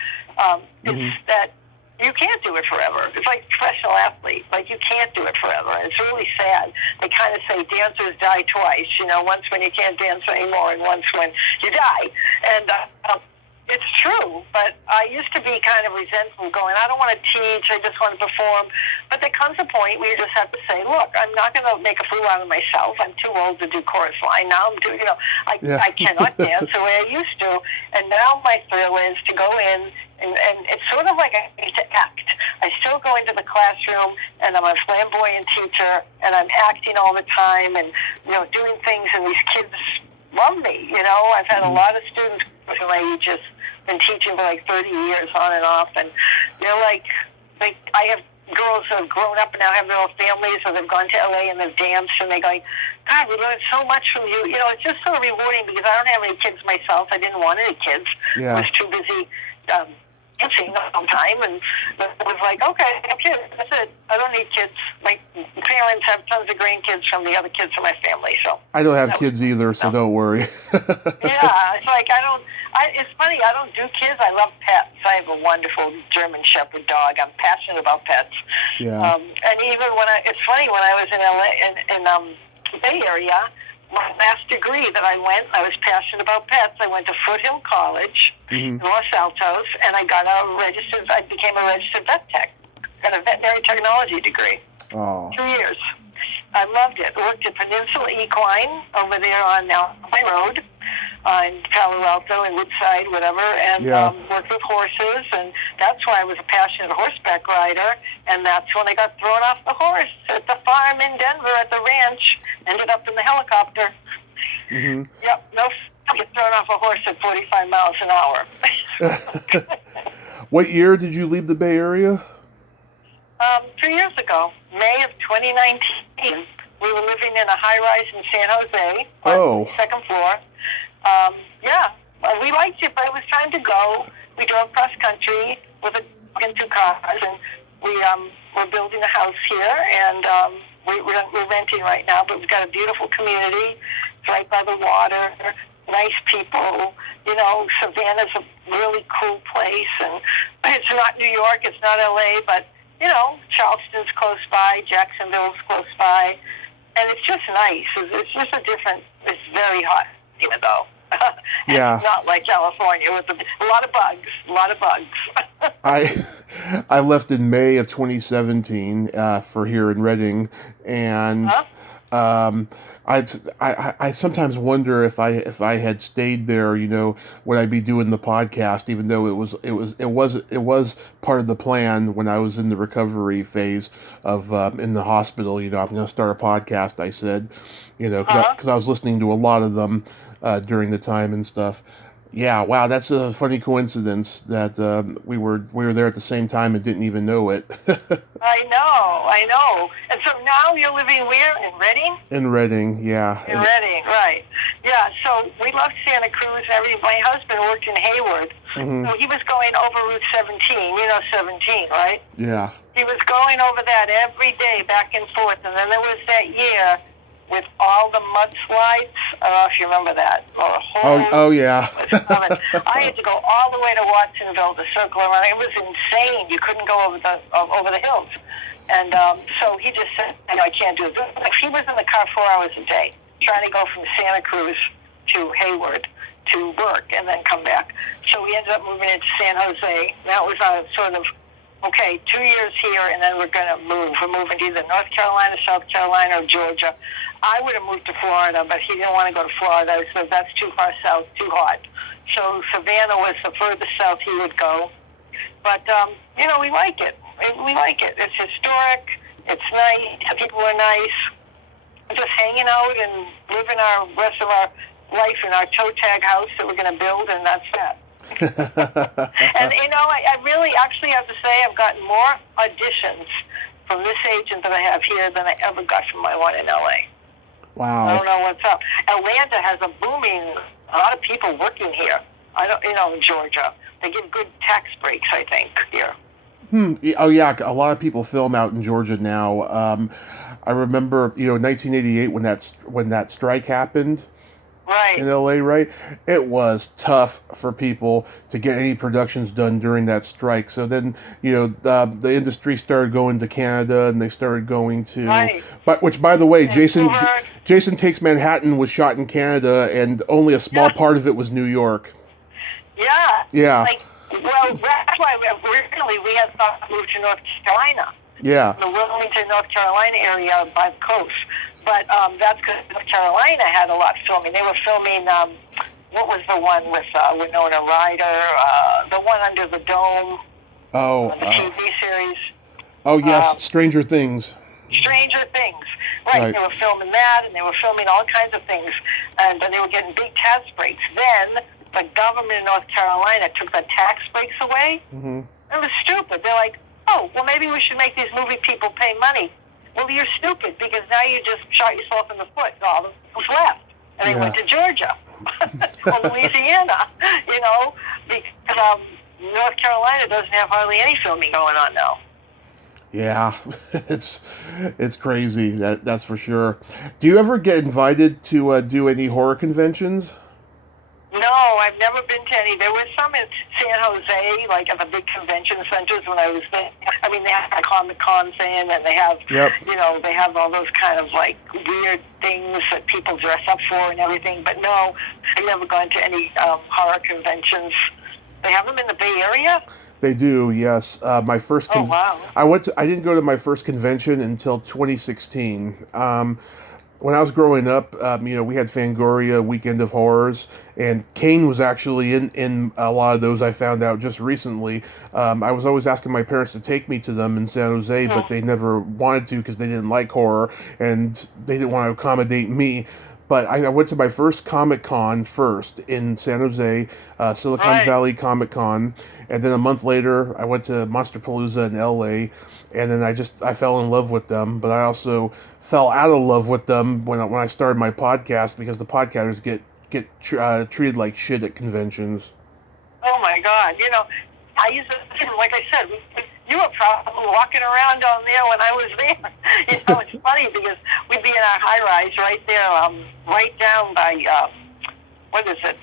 it's that you can't do it forever. It's like a professional athlete. Like, you can't do it forever. And it's really sad. They kind of say dancers die twice, once when you can't dance anymore and once when you die. And it's true, but I used to be kind of resentful going, I don't want to teach, I just want to perform. But there comes a point where you just have to say, look, I'm not going to make a fool out of myself. I'm too old to do chorus line. Now I'm doing, I cannot dance the way I used to. And now my thrill is to go in, and it's sort of like I need to act. I still go into the classroom, and I'm a flamboyant teacher, and I'm acting all the time and, doing things, and these kids love me. I've had a lot of students who I just been teaching for like 30 years on and off, and they're like I have girls who have grown up and now have their own families, or they've gone to LA and they've danced, and they go, God, we learned so much from you. It's just so rewarding, because I don't have any kids myself. I didn't want any kids. Yeah. I was too busy dancing all the time, and it was like, okay, I have kids. That's it. I don't need kids. My parents have tons of grandkids from the other kids in my family. So I don't have kids either, so don't worry. Yeah, it's like it's funny, I don't do kids. I love pets. I have a wonderful German Shepherd dog. I'm passionate about pets. Yeah. And even it's funny, when I was in LA, in the Bay Area, my last degree that I was passionate about pets. I went to Foothill College in Los Altos, and I became a registered vet tech, got a veterinary technology degree. Oh. 2 years. I loved it. Worked at Peninsula Equine over there on my road in Palo Alto and Woodside, whatever, and worked with horses, and that's why I was a passionate horseback rider, and that's when I got thrown off the horse at the farm in Denver at the ranch, ended up in the helicopter. Mm-hmm. Yep, no, get thrown off a horse at 45 miles an hour. What year did you leave the Bay Area? 2 years ago, May of 2019, we were living in a high-rise in San Jose on the second floor. We liked it, but it was time to go. We drove cross-country with a in 2 cars, and we're building a house here, and we're renting right now, but we've got a beautiful community. It's right by the water, nice people. You know, Savannah's a really cool place, and it's not New York, it's not LA, but, you know, Charleston's close by, Jacksonville's close by, and it's just nice. It's just it's very hot here, though. Yeah. It's not like California with a lot of bugs. I left in May of 2017 for here in Reading, and I sometimes wonder if I had stayed there, you know, would I be doing the podcast? Even though it was part of the plan when I was in the recovery phase of in the hospital. You know, I'm going to start a podcast. I said, you know, because I was listening to a lot of them during the time and stuff. Yeah, wow, that's a funny coincidence that we were there at the same time and didn't even know it. I know. And so now you're living where? In Reading? In Reading, yeah. In Reading, right. Yeah, so we love Santa Cruz and everything. My husband worked in Hayward, so he was going over Route 17. You know 17, right? Yeah. He was going over that every day, back and forth. And then there was that year with all the mudslides. I don't know if you remember that. Oh yeah. I had to go all the way to Watsonville to circle around. It was insane. You couldn't go over the hills. And so he just said, I can't do it. He was in the car 4 hours a day, trying to go from Santa Cruz to Hayward to work and then come back. So we ended up moving into San Jose. That was our sort of, okay, 2 years here, and then we're going to move. We're moving to either North Carolina, South Carolina, or Georgia. I would have moved to Florida, but he didn't want to go to Florida. He said, that's too far south, too hot. So Savannah was the furthest south he would go. But, you know, we like it. We like it. It's historic. It's nice. The people are nice. We're just hanging out and living our rest of our life in our toe tag house that we're going to build, and that's that. And, you know, I really actually have to say I've gotten more auditions from this agent that I have here than I ever got from my one in LA. Wow. I don't know what's up. Atlanta has a lot of people working here. In Georgia. They give good tax breaks, I think, here. Oh, yeah, a lot of people film out in Georgia now. I remember, you know, 1988 when that strike happened. Right. In LA, right? It was tough for people to get any productions done during that strike. So then, you know, the industry started going to Canada, and they started going to, right. Which, by the way, Yeah, Jason Takes Manhattan was shot in Canada, and only a small part of it was New York. Yeah. Yeah. Well, that's why originally we had thought to move to North Carolina. Yeah. The Wilmington, North Carolina area by the coast. But that's because North Carolina had a lot of filming. They were filming, what was the one with Winona Ryder, the one under the dome, the TV series. Oh, yes, Stranger Things. Stranger Things. Right, they were filming that, and they were filming all kinds of things, and they were getting big tax breaks. Then the government in North Carolina took the tax breaks away. Mm-hmm. It was stupid. They're like, oh, well, maybe we should make these movie people pay money. Well, you're stupid, because now you just shot yourself in the foot. All was left. And they went to Georgia or Louisiana, you know, because North Carolina doesn't have hardly any filming going on now. Yeah, it's crazy, that's for sure. Do you ever get invited to do any horror conventions? No, I've never been to any. There was some in San Jose, like at the big convention centers when I was there. I mean, they have a Comic-Con thing, and they have, you know, they have all those kind of like weird things that people dress up for and everything. But no, I've never gone to any horror conventions. They have them in the Bay Area? They do, yes. My first. Wow! I didn't go to my first convention until 2016. When I was growing up, you know, we had Fangoria, Weekend of Horrors, and Kane was actually in a lot of those. I found out just recently. I was always asking my parents to take me to them in San Jose, but they never wanted to because they didn't like horror, and they didn't want to accommodate me. But I went to my first Comic-Con first in San Jose, Silicon Valley Comic-Con, and then a month later, I went to Monsterpalooza in LA, and then I fell in love with them. But I also fell out of love with them when I started my podcast, because the podcasters get treated like shit at conventions. Oh my God! You know, I used to, like I said, you were probably walking around down there when I was there. It's funny because we'd be in our high rise right there, right down by, what is it?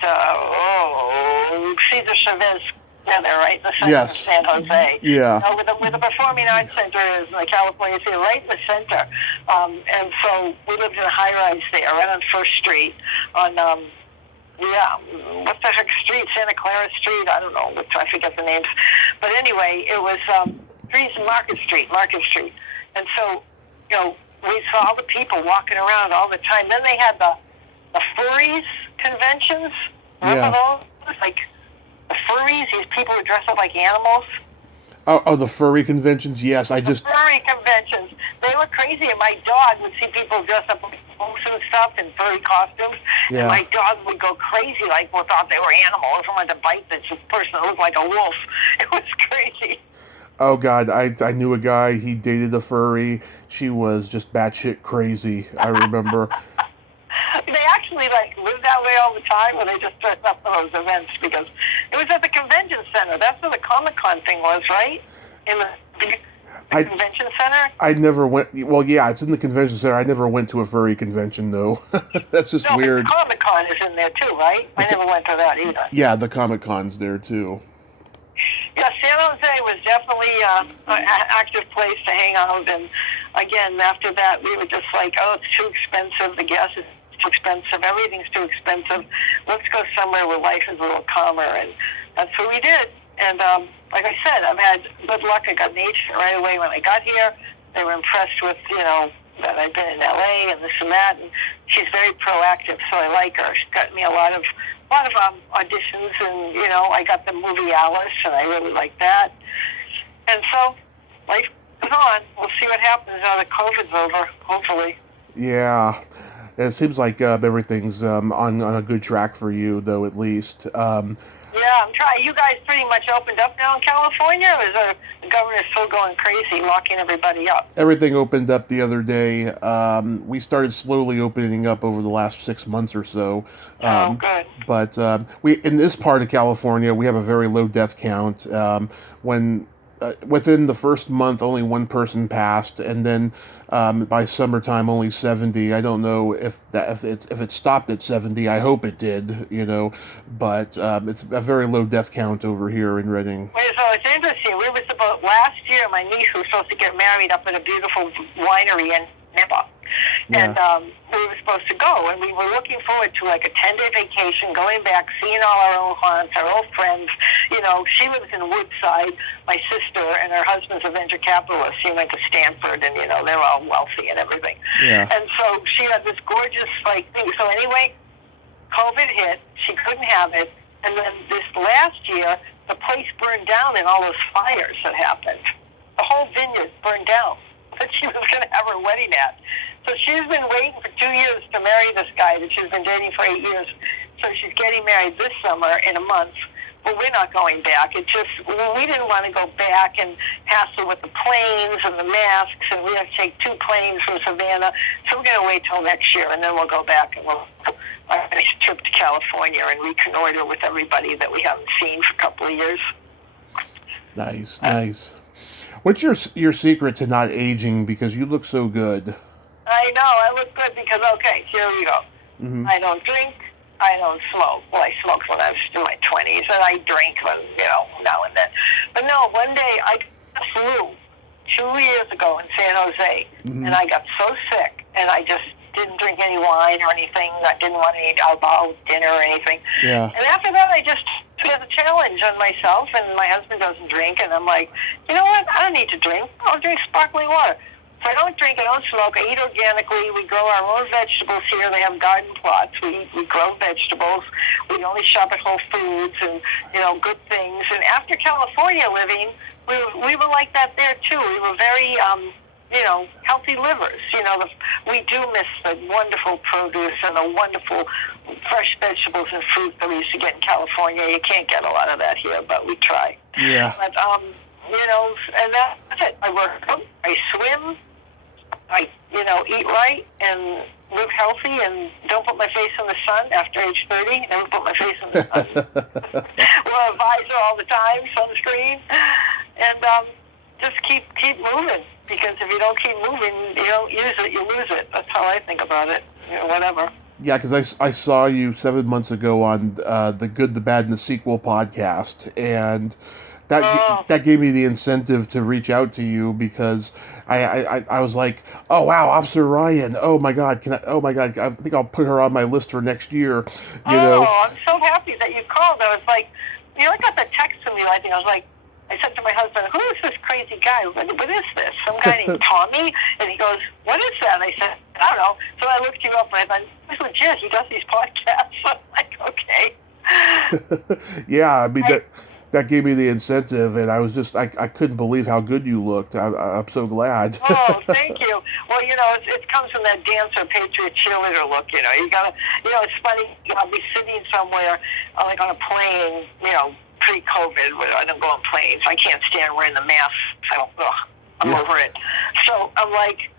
Cesar Chavez Center, right in the center of San Jose. Yeah. Where the Performing Arts Center is in the California Theater, right in the center. And so we lived in a high rise there, right on First Street, on what the heck street? Santa Clara Street? I don't know. I forget the names. But anyway, it was Market Street. And so, we saw all the people walking around all the time. Then they had the furries conventions. Remember those? Like the furries, these people who dress up like animals. Oh, the furry conventions? Yes, Furry conventions. They were crazy, and my dog would see people dress up like wolves and stuff in furry costumes, and my dog would go crazy, like, thought they were animals and wanted to bite this person that looked like a wolf. It was crazy. Oh, God, I knew a guy, he dated a furry. She was just batshit crazy, I remember. They actually, live that way all the time, or they just dress up for those events, because it was at the convention center. That's where the Comic-Con thing was, right? In the convention center? I never went. Well, yeah, it's in the convention center. I never went to a furry convention, though. That's just weird. No, Comic-Con is in there, too, right? I never went to that either. Yeah, the Comic-Con's there, too. Yeah, San Jose was definitely an active place to hang out. And, again, after that, we were just like, it's too expensive. The gas is too expensive. Everything's too expensive. Let's go somewhere where life is a little calmer. And that's what we did. And like I said, I've had good luck. I got an agent right away when I got here. They were impressed with, that I've been in L.A. and this and that. And she's very proactive, so I like her. She's got me a lot of auditions, and, I got the movie Alice, and I really like that. And so life goes on. We'll see what happens now that COVID's over, hopefully. Yeah. It seems like everything's on a good track for you, though, at least. Yeah, I'm trying. You guys pretty much opened up now in California, or is the governor still going crazy, locking everybody up? Everything opened up the other day. We started slowly opening up over the last 6 months or so. Good. But in this part of California, we have a very low death count. Within the first month, only one person passed, and then by summertime, only 70. I don't know if it stopped at 70. I hope it did, but it's a very low death count over here in Redding. So it's interesting. We were supposed last year. My niece was supposed to get married up at a beautiful winery in Napa. And we were supposed to go, and we were looking forward to like a 10-day vacation, going back, seeing all our old haunts, our old friends. She lives in Woodside, my sister, and her husband's a venture capitalist. He went to Stanford, and they're all wealthy and everything. Yeah. And so she had this gorgeous thing. So anyway, COVID hit. She couldn't have it, and then this last year, the place burned down in all those fires that happened. The whole vineyard burned down that she was going to have her wedding at. So she's been waiting for 2 years to marry this guy that she's been dating for 8 years. So she's getting married this summer in a month. But we're not going back. We didn't want to go back and hassle with the planes and the masks, and we have to take 2 planes from Savannah. So we're going to wait till next year, and then we'll go back and we'll on a nice trip to California and reconnoiter with everybody that we haven't seen for a couple of years. Nice. What's your secret to not aging? Because you look so good. I know. I look good because, here we go. Mm-hmm. I don't drink. I don't smoke. Well, I smoked when I was in my 20s, and I drink, now and then. But no, one day I got flu 2 years ago in San Jose, and I got so sick, and I just didn't drink any wine or anything. I didn't want to eat alcohol, dinner or anything. Yeah. And after that, I just took it as a challenge on myself, and my husband doesn't drink, and I'm like, you know what? I don't need to drink. I'll drink sparkling water. So I don't drink, I don't smoke, I eat organically. We grow our own vegetables here. They have garden plots. We grow vegetables. We only shop at Whole Foods and, good things. And after California living, we were like that there, too. We were very, healthy livers. We do miss the wonderful produce and the wonderful fresh vegetables and fruit that we used to get in California. You can't get a lot of that here, but we try. Yeah. But, and that's it. I work out, I swim. I eat right and live healthy and don't put my face in the sun after age 30. Never put my face in the sun. Wear a visor all the time, sunscreen, and just keep moving. Because if you don't keep moving, you don't use it, you lose it. That's how I think about it. Whatever. Yeah, because I saw you 7 months ago on the Good, the Bad, and the Sequel podcast, and that gave me the incentive to reach out to you because I was like, oh wow, Officer Ryan, oh my God, I think I'll put her on my list for next year. I'm so happy that you called. I was like, I got the text from you. I think I was like, I said to my husband, who is this crazy guy? What is this? Some guy named Tommy? And he goes, what is that? And I said, I don't know. So I looked you up and I thought, he's legit. He does these podcasts. I'm like, okay. Yeah, I mean, that gave me the incentive, and I was just, I couldn't believe how good you looked. I'm so glad. Oh, thank you. Well, it comes from that dancer, patriot, cheerleader look, You gotta, it's funny. I'll be sitting somewhere, like on a plane, pre-COVID, where I don't go on planes. I can't stand wearing the mask. I'm over it. So I'm like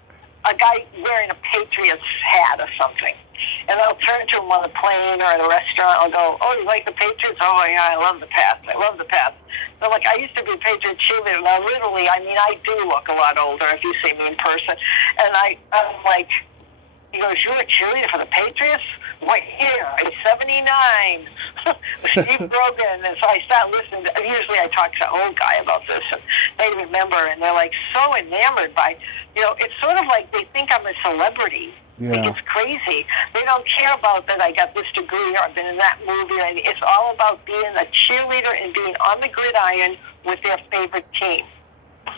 a guy wearing a Patriots hat or something. And I'll turn to him on the plane or in a restaurant. I'll go, oh, you like the Patriots? Oh, yeah, I love the Pats. I love the Pats. So, I used to be a Patriot cheerleader. Now, literally, I do look a lot older if you see me in person. And I'm like, he goes, you're a cheerleader for the Patriots? What year? I'm 79. Steve Brogan. And so I start listening. Usually I talk to an old guy about this, and they remember, and they're so enamored by, it's sort of like they think I'm a celebrity. Yeah. Like it's crazy. They don't care about that I got this degree or I've been in that movie. It's all about being a cheerleader and being on the gridiron with their favorite team.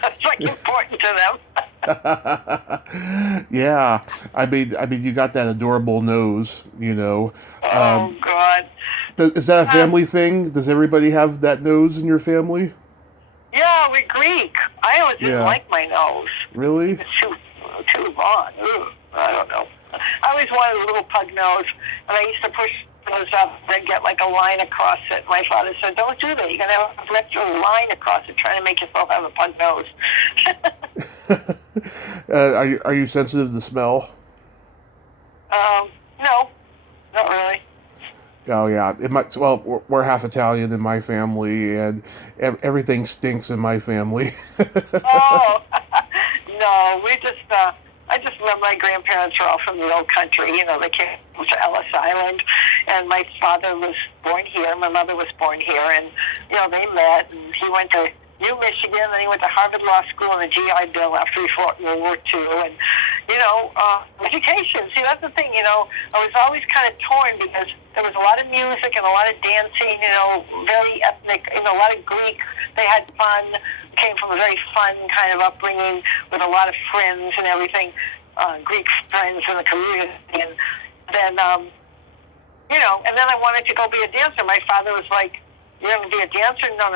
It's important to them. Yeah, I mean, you got that adorable nose, Oh God! Is that a family thing? Does everybody have that nose in your family? Yeah, we're Greek. I always didn't like my nose. Really? It's too long. Ugh, I don't know. I always wanted a little pug nose, and I used to push those up and get a line across it. My father said, "Don't do that. You're gonna have a literal line across it, trying to make yourself have a pug nose." Are you sensitive to smell? No, not really. Oh yeah, well, we're half Italian in my family, and everything stinks in my family. Oh no, I just remember my grandparents were all from the old country. They came to Ellis Island, and my father was born here. My mother was born here, and they met. And he went to Michigan, and he went to Harvard Law School on the GI Bill after he fought in World War II. And education. See, that's the thing. I was always kind of torn because there was a lot of music and a lot of dancing. Very ethnic. A lot of Greek. They had fun. Came from a very fun kind of upbringing with a lot of friends and everything, Greek friends in the community. And then, and then I wanted to go be a dancer. My father was like, you're going to be a dancer? No.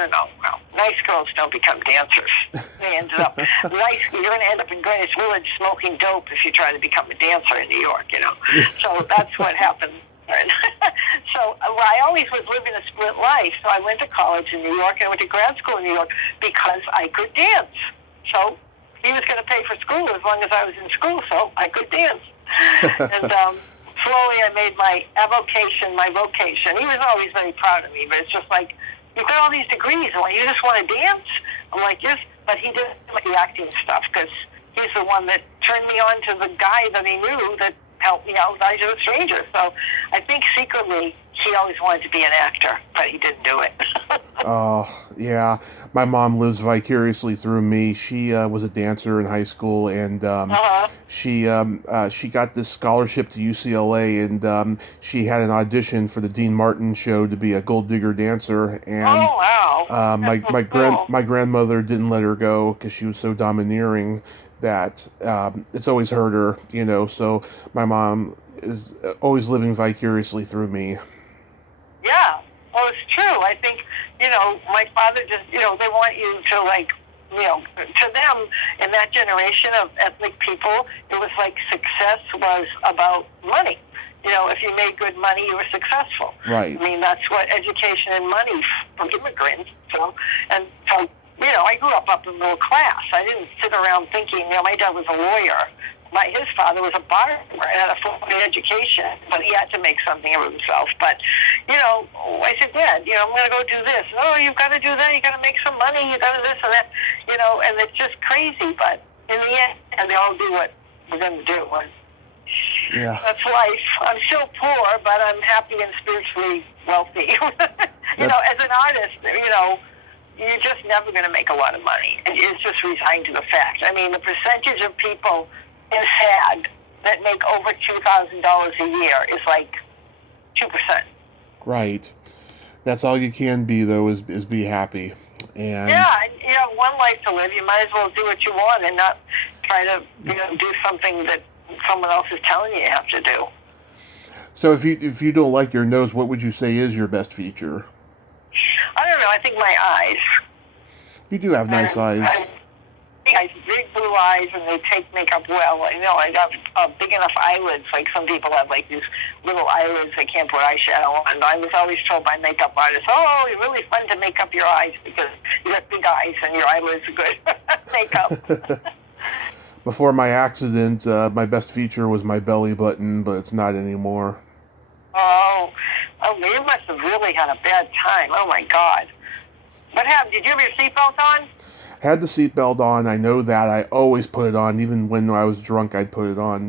Nice girls don't become dancers. They ended up, you're going to end up in Greenwich Village smoking dope if you try to become a dancer in New York, So that's what happened. So I always was living a split life. So I went to college in New York and I went to grad school in New York because I could dance. So he was going to pay for school as long as I was in school, so I could dance. And slowly I made my avocation my vocation. He was always very proud of me, but it's just like, you've got all these degrees, and you just want to dance? I'm like, yes. But he didn't like the acting stuff because he's the one that turned me on to the guy that he knew that helped me out with Eyes of a Stranger. So I think secretly he always wanted to be an actor, but he didn't do it. Oh, yeah. My mom lives vicariously through me. She was a dancer in high school, and she got this scholarship to UCLA, and she had an audition for the Dean Martin show to be a gold digger dancer. And my grandmother didn't let her go because she was so domineering that it's always hurt her, so my mom is always living vicariously through me. Yeah, well, it's true. I think, my father just, they want you to, to them, in that generation of ethnic people, it was like success was about money. If you made good money, you were successful. Right. I mean, that's what education and money from immigrants. So I grew up in middle class. I didn't sit around thinking, my dad was a lawyer, his father was a barber and had a formal education, but he had to make something of himself. But, I said, Dad, I'm going to go do this. Oh, you've got to do that. You got to make some money. You got to this and that, and it's just crazy. But in the end, they all do what we're going to do. And Yeah. that's life. I'm still poor, but I'm happy and spiritually wealthy. As an artist, you're just never going to make a lot of money. And it's just resigned to the fact. I mean, the percentage of people in SAG that make over $2,000 a year is like 2%. Right. That's all you can be, though, is be happy. And Yeah, you have one life to live. You might as well do what you want and not try to, do something that someone else is telling you have to do. so if you don't like your nose, what would you say is your best feature? I don't know. I think my eyes. You do have nice eyes. I have big blue eyes, and they take makeup well. I have big enough eyelids. Like some people have like these little eyelids they can't put eyeshadow on. And I was always told by makeup artists, "Oh, you're really fun to make up your eyes because you got big eyes and your eyelids are good makeup." Before my accident, my best feature was my belly button, but it's not anymore. Oh, you must have really had a bad time. Oh my God. What happened? Did you have your seatbelt on? Had the seatbelt on. I know that. I always put it on. Even when I was drunk, I'd put it on,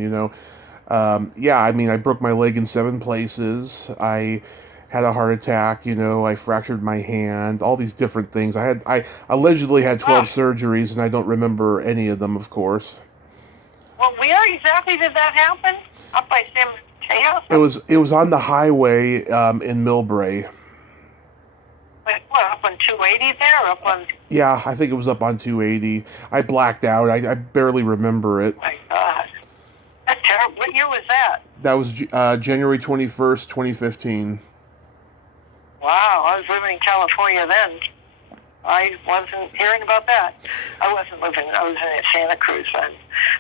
I broke my leg in 7 places. I had a heart attack, I fractured my hand, all these different things. I allegedly had 12 surgeries, and I don't remember any of them, of course. Well, where exactly did that happen? Up by San Mateo? It was on the highway in Millbrae. Like what, up on 280 there? Or up on... Yeah, I think it was up on 280. I blacked out. I barely remember it. Oh my God. That's terrible. What year was that? That was January 21st, 2015. Wow, I was living in California then. I wasn't hearing about that. I was in Santa Cruz then.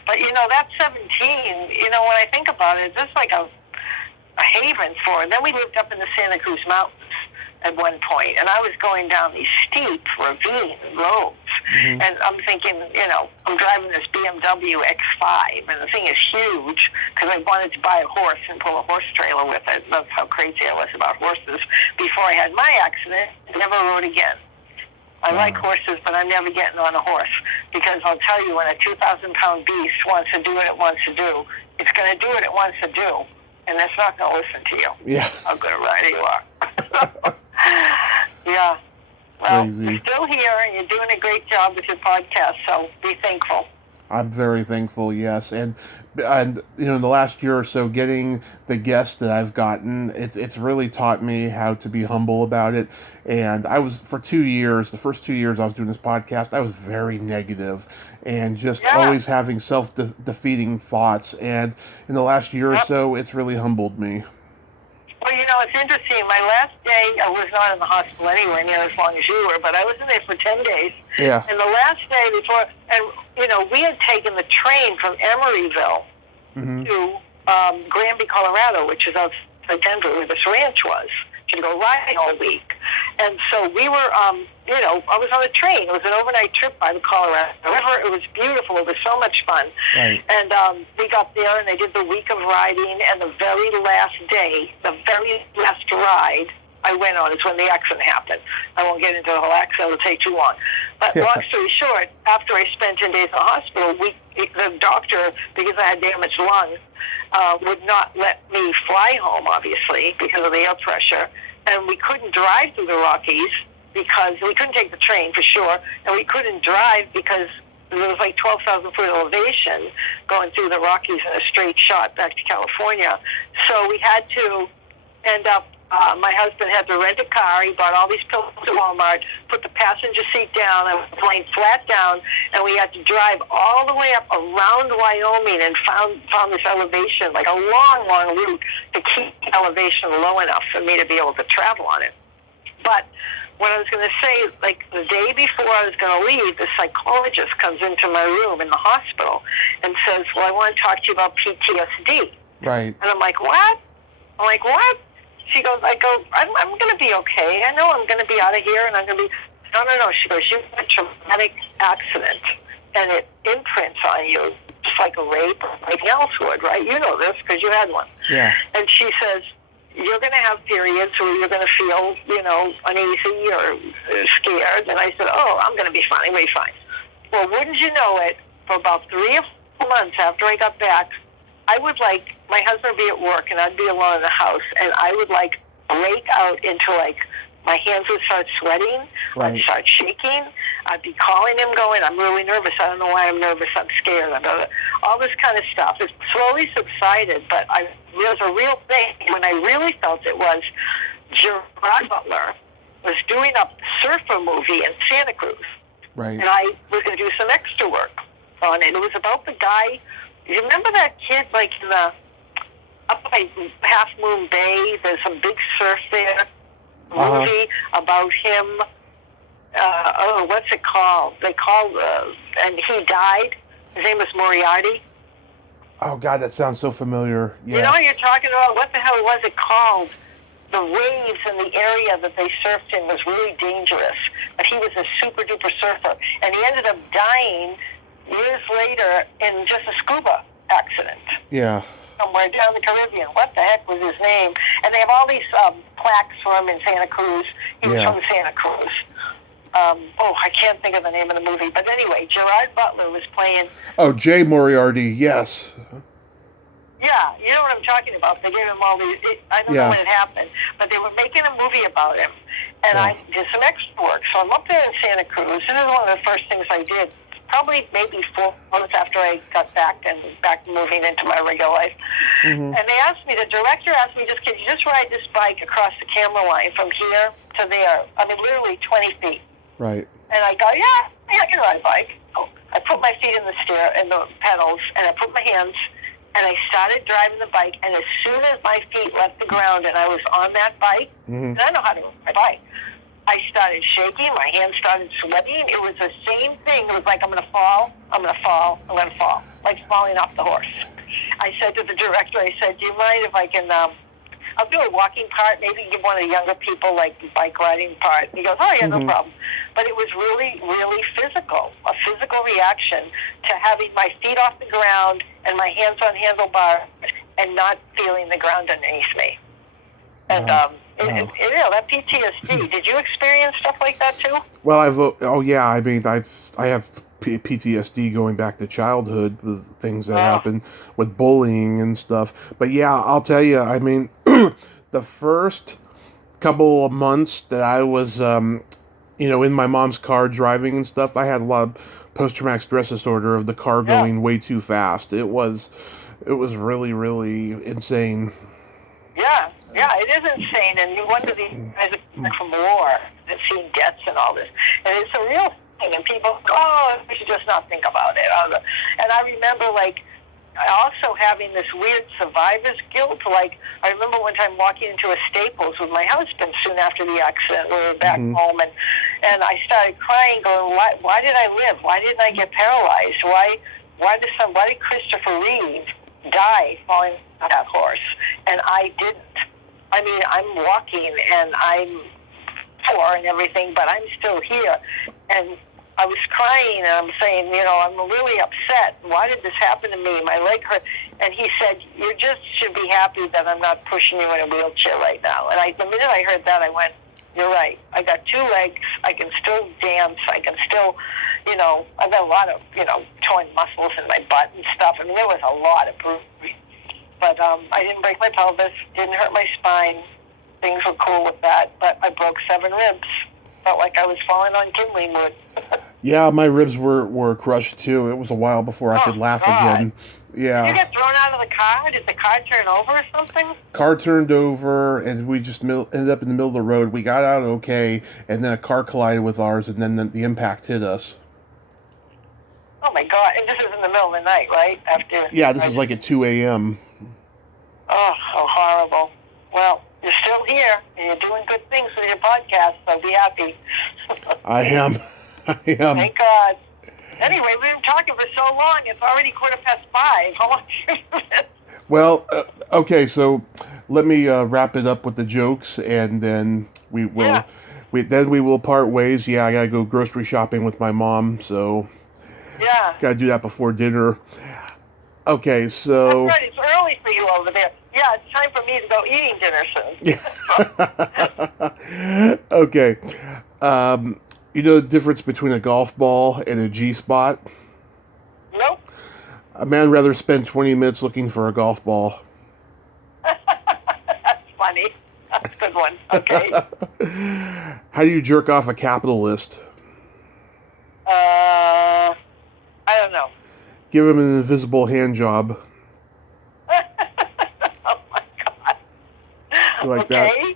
But, that's 17. When I think about it, it's like a haven for it. Then we lived up in the Santa Cruz Mountains at one point, and I was going down these steep ravine roads. Mm-hmm. And I'm thinking, I'm driving this BMW X5, and the thing is huge, because I wanted to buy a horse and pull a horse trailer with it. That's how crazy I was about horses. Before I had my accident, I never rode again. I like horses, but I'm never getting on a horse, because I'll tell you, when a 2,000-pound beast wants to do what it wants to do, it's going to do what it wants to do, and it's not going to listen to you. Yeah. How good a rider you are. Yeah. Well, Crazy. You're still here, and you're doing a great job with your podcast, so be thankful. I'm very thankful, yes. And in the last year or so, getting the guests that I've gotten, it's really taught me how to be humble about it. And I was, for 2 years, the first 2 years I was doing this podcast, I was very negative and just always having self-defeating thoughts. And in the last year or so, it's really humbled me. Well, it's interesting. My last day, I was not in the hospital anywhere near as long as you were, but I was in there for 10 days. Yeah. And the last day before, and we had taken the train from Emeryville to Granby, Colorado, which is outside Denver, where this ranch was, to go riding all week. And so we were, I was on a train. It was an overnight trip by the Colorado River. It was beautiful. It was so much fun. Right. And we got there, and they did the week of riding, and the very last day, the very last ride I went on is when the accident happened. I won't get into the whole accident. It'll take too long. But long story short, after I spent 10 days in the hospital, the doctor, because I had damaged lungs, would not let me fly home, obviously, because of the air pressure. And we couldn't drive through the Rockies because we couldn't take the train for sure, and we couldn't drive because there was like 12,000 foot elevation going through the Rockies in a straight shot back to California. So we had to end up, my husband had to rent a car. He bought all these pills at Walmart, put the passenger seat down, I was laying flat down, and we had to drive all the way up around Wyoming and found this elevation, like a long, long route to keep the elevation low enough for me to be able to travel on it. But what I was going to say, like the day before I was going to leave, the psychologist comes into my room in the hospital and says, well, I want to talk to you about PTSD. Right. And I'm like, what? I'm like, what? She goes, I'm going to be okay. I know I'm going to be out of here, and I'm going to be, no. She goes, you had a traumatic accident, and it imprints on you like a rape or anything else would, right? You know this because you had one. Yeah. And she says, you're going to have periods where you're going to feel, uneasy or scared. And I said, oh, I'm going to be fine. I'm going to be fine. Well, wouldn't you know it, for about 3 or 4 months after I got back, I would my husband would be at work and I'd be alone in the house, and I would break out into my hands would start sweating. Right. I'd start shaking. I'd be calling him going, I'm really nervous. I don't know why I'm nervous. I'm scared. All this kind of stuff. It slowly subsided, but there was a real thing. When I really felt it was Gerard Butler was doing a surfer movie in Santa Cruz. Right. And I was going to do some extra work on it. It was about the guy. You remember that kid in the up by Half Moon Bay? There's some big surf there. Movie about him. What's it called? They called, and he died. His name was Moriarty. Oh God, that sounds so familiar. Yeah. You know what you're talking about? What the hell was it called? The waves in the area that they surfed in was really dangerous. But he was a super duper surfer, and he ended up dying years later in just a scuba accident. Yeah. Somewhere down the Caribbean. What the heck was his name? And they have all these plaques for him in Santa Cruz. He was from Santa Cruz. I can't think of the name of the movie. But anyway, Gerard Butler was playing... Oh, Jay Moriarty, yes. Yeah, you know what I'm talking about. They gave him all these... I don't know when it happened, but they were making a movie about him. And I did some extra work. So I'm up there in Santa Cruz. This is one of the first things I did. Probably maybe 4 months after I got back and back moving into my regular life. Mm-hmm. And the director asked me, can you just ride this bike across the camera line from here to there? I mean, literally 20 feet. Right. And I go, yeah, I can ride a bike. So I put my feet in the pedals, and I put my hands, and I started driving the bike. And as soon as my feet left the ground and I was on that bike, and I know how to ride a bike, I started shaking. My hands started sweating. It was the same thing. It was like, I'm going to fall. I'm going to fall. I'm going to fall. Like falling off the horse. I said to the director, do you mind if I can, I'll do a walking part, maybe give one of the younger people, bike riding part. He goes, oh, yeah, no problem. But it was really, really physical, a physical reaction to having my feet off the ground and my hands on handlebars and not feeling the ground underneath me. And, that PTSD. Did you experience stuff like that too? Well, I have PTSD going back to childhood with things that happened with bullying and stuff. But yeah, I'll tell you, I mean, the first couple of months that I was, in my mom's car driving and stuff, I had a lot of post-traumatic stress disorder of the car going way too fast. It was really, really insane. Yeah. Yeah, it is insane, and you wonder these guys are coming from war and seeing deaths and all this. And it's a real thing, and people go, we should just not think about it. And I remember, also having this weird survivor's guilt. I remember one time walking into a Staples with my husband soon after the accident. We were back home, and I started crying, going, why did I live? Why didn't I get paralyzed? Why did Christopher Reeve die falling off that horse, and I didn't? I mean, I'm walking and I'm poor and everything, but I'm still here. And I was crying and I'm saying, I'm really upset. Why did this happen to me? My leg hurt. And he said, you just should be happy that I'm not pushing you in a wheelchair right now. And the minute I heard that, I went, you're right. I got 2 legs. I can still dance. I can still, I've got a lot of, torn muscles in my butt and stuff. I mean, there was a lot of bruising. But I didn't break my pelvis, didn't hurt my spine. Things were cool with that. But I broke 7 ribs. Felt like I was falling on kindling wood. Yeah, my ribs were crushed too. It was a while before I could laugh again. Yeah. Did you get thrown out of the car? Did the car turn over or something? Car turned over, and we just ended up in the middle of the road. We got out okay, and then a car collided with ours, and then the impact hit us. Oh my God! And this is in the middle of the night, right? Yeah, this is at 2 a.m. Oh, how horrible. Well, you're still here, and you're doing good things with your podcast, so be happy. I am. Thank God. Anyway, we've been talking for so long, it's already 5:15. How long have you been? Well, okay, so let me wrap it up with the jokes, and then we will we will part ways. Yeah, I got to go grocery shopping with my mom, so yeah. Got to do that before dinner. Okay, That's so right. It's early for you over there. Yeah, it's time for me to go eating dinner soon. okay. You know the difference between a golf ball and a G spot? Nope. A man rather spend 20 minutes looking for a golf ball. That's funny. That's a good one. Okay. How do you jerk off a capitalist? I don't know. Give him an invisible hand job. Oh my God. You like Okay.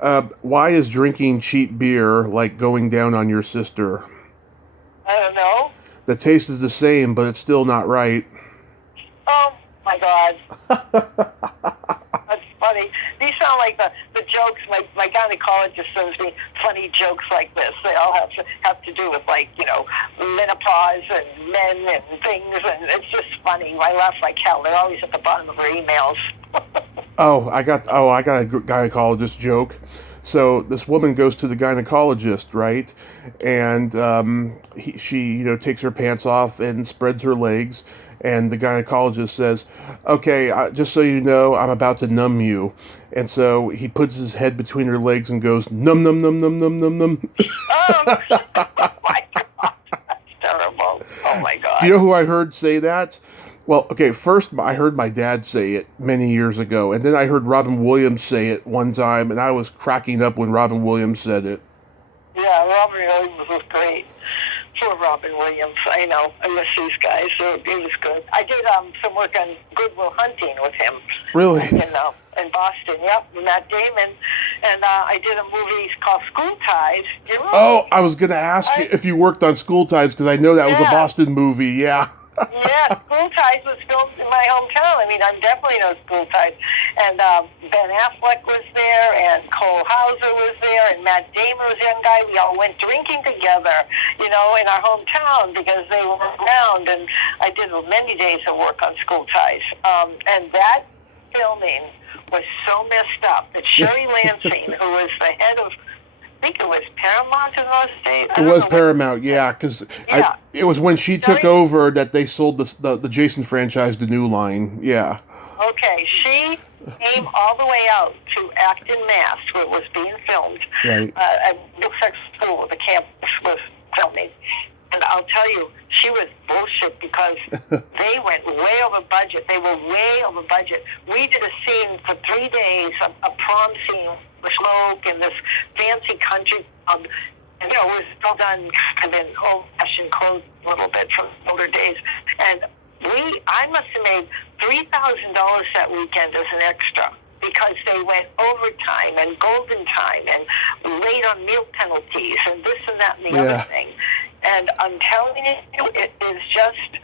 that? Why is drinking cheap beer like going down on your sister? I don't know. The taste is the same, but it's still not right. Oh my God. That's funny. These sound like the jokes. My gynecologist sends me funny jokes like this. They all have to do with, like, menopause and men and things, and it's just funny. I laugh like hell. They're always at the bottom of her emails. I got a gynecologist joke. So this woman goes to the gynecologist, right? And she takes her pants off and spreads her legs. And the gynecologist says, "Okay, just so you know, I'm about to numb you." And so he puts his head between her legs and goes, "Num num num num num num num." Oh my God, that's terrible. Oh my God. Do you know who I heard say that? Well, okay, first I heard my dad say it many years ago, and then I heard Robin Williams say it one time, and I was cracking up when Robin Williams said it. Yeah, Robin Williams was great. Poor Robin Williams. I know. I miss these guys. It was good. I did some work on Goodwill Hunting with him. Really? In Boston. Yep, Matt Damon. And I did a movie called School Ties. You know? Oh, I was going to ask you if you worked on School Ties, because I know that was a Boston movie, yeah. Yeah, School Ties was filmed in my hometown. I mean, I definitely know School Ties. And Ben Affleck was there, and Cole Hauser was there, and Matt Damon was a young guy. We all went drinking together, in our hometown because they were around. And I did many days of work on School Ties. And that filming was so messed up that Sherry Lansing, who was the head of, I think it was Paramount in those days. It was Paramount, yeah, because it was when she took over that they sold the Jason franchise to New Line, yeah. Okay, she came all the way out to Acton, Mass, where it was being filmed. Right. At Middlesex School, the campus was filming. And I'll tell you, she was bullshit because they went way over budget. They were way over budget. We did a scene for 3 days, a prom scene with smoke and this fancy country club. And, it was all done kind of in old-fashioned clothes a little bit from older days. And I must have made $3,000 that weekend as an extra because they went overtime and golden time and late on meal penalties and this and that and the other thing. And I'm telling you, it is just,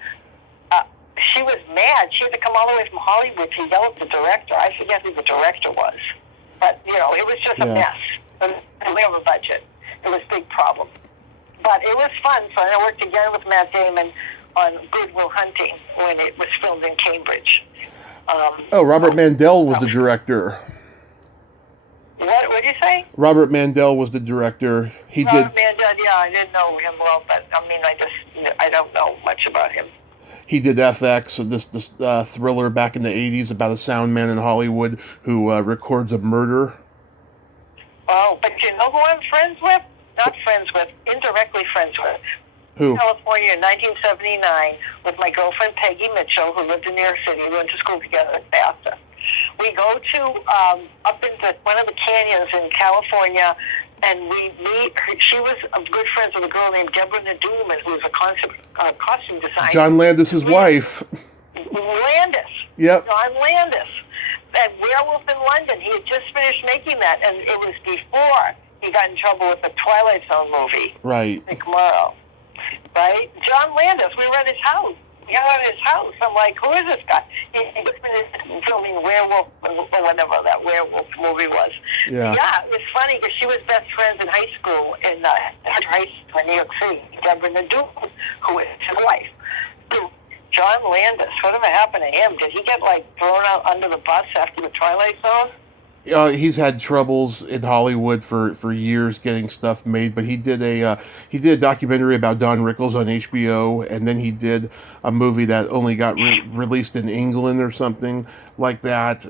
she was mad. She had to come all the way from Hollywood to yell at the director. I forget who the director was. But, it was just a mess. And way over budget. It was a big problem. But it was fun. So I worked again with Matt Damon on Goodwill Hunting when it was filmed in Cambridge. Robert Mandel was the director. What did you say? Robert Mandel was the director. Robert Mandel, yeah, I didn't know him well, but I don't know much about him. He did FX, this thriller back in the 80s about a sound man in Hollywood who records a murder. Oh, but you know who I'm friends with? Not friends with, indirectly friends with. Who? California in 1979 with my girlfriend Peggy Mitchell, who lived in New York City. We went to school together at Basta. We go to up into one of the canyons in California, and we meet her. She was good friends with a girl named Deborah Naduman, who was a costume designer. John Landis' wife. Landis. Yep. John Landis. That Werewolf in London. He had just finished making that, and it was before he got in trouble with the Twilight Zone movie. Right. Nick Morrow. Right? John Landis. We were at his house. We got out of his house. I'm like, who is this guy? He was filming Werewolf, or whatever that Werewolf movie was. Yeah. Yeah, it was funny because she was best friends in high school in high school in New York City. Deborah Naduman, who was his wife. John Landis, whatever happened to him? Did he get thrown out under the bus after the Twilight Zone? He's had troubles in Hollywood for years getting stuff made, but he did a documentary about Don Rickles on HBO, and then he did a movie that only got released in England or something like that.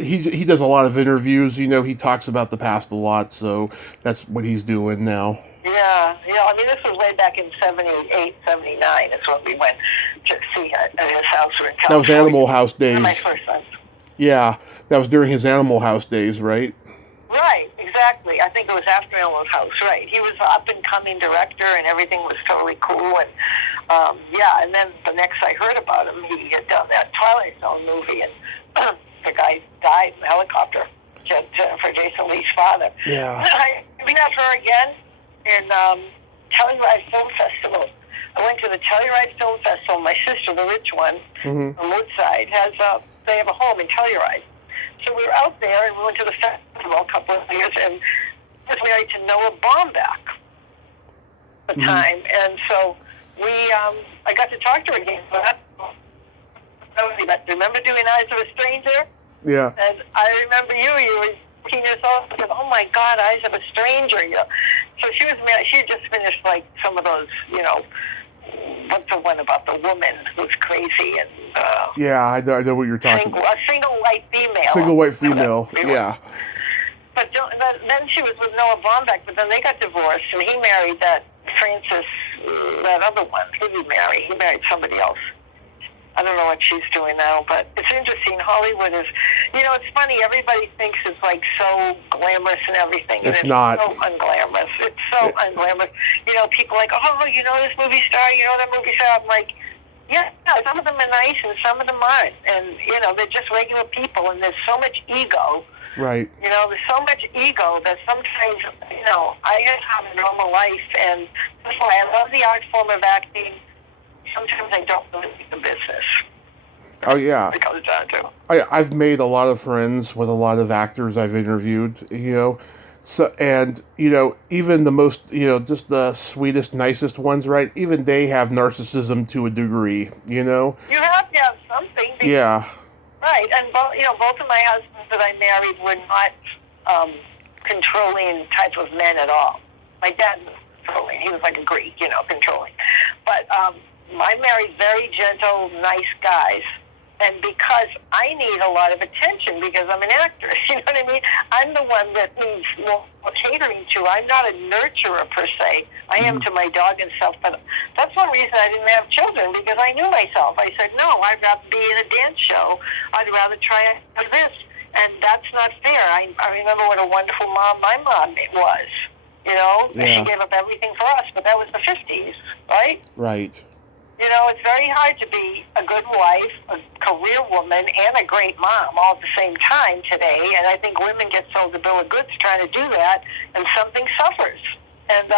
He does a lot of interviews. You know, he talks about the past a lot, so that's what he's doing now. Yeah, I mean, this was way back in 78, 79 is when we went to see at his house in California. That was Animal House days. My first son. Yeah, that was during his Animal House days, right? Right, exactly. I think it was after Animal House, right. He was an up-and-coming director, and everything was totally cool. And, and then the next I heard about him, he had done that Twilight Zone movie, and the guy died in a helicopter for Jason Lee's father. Yeah. We met her again in Telluride Film Festival. I went to the Telluride Film Festival. My sister, the rich one, from Woodside, they have a home in Telluride. So we were out there, and we went to the festival a couple of years, and I was married to Noah Baumbach at the time. And so I got to talk to her again. Remember doing Eyes of a Stranger? Yeah. And I remember you were 18 years old. I said, oh my God, Eyes of a Stranger. You know? So she was married. She had just finished like some of those, what's the one about the woman who's crazy and yeah, I know what you're talking about. A single white female. Single white female, yeah. But then she was with Noah Baumbach, but then they got divorced, and he married that other one. Who did he marry? He married somebody else. I don't know what she's doing now, but it's interesting. Hollywood is, it's funny. Everybody thinks it's like so glamorous and everything. It's not. So unglamorous. It's so unglamorous. People are like, oh, this movie star, that movie star. I'm like, yeah, some of them are nice and some of them aren't. And, they're just regular people, and there's so much ego. Right. There's so much ego that sometimes, I just have a normal life, and that's why I love the art form of acting. Sometimes I don't really need the business. Oh, yeah. It comes down to. I've made a lot of friends with a lot of actors I've interviewed, So, and, even the most, just the sweetest, nicest ones, right? Even they have narcissism to a degree, You have to have something. Yeah. Right. And, both of my husbands that I married were not controlling type of men at all. My dad was controlling. He was like a Greek, controlling. But I married very gentle, nice guys. And because I need a lot of attention because I'm an actress, you know what I mean? I'm the one that needs more catering to. I'm not a nurturer per se. I am to my dog and stuff, but that's one reason I didn't have children, because I knew myself. I said, no, I'd rather be in a dance show. I'd rather try this. And that's not fair. I remember what a wonderful mom my mom was, Yeah. She gave up everything for us, but that was the 50s, right? Right. It's very hard to be a good wife, a career woman, and a great mom all at the same time today. And I think women get sold a bill of goods trying to do that, and something suffers. And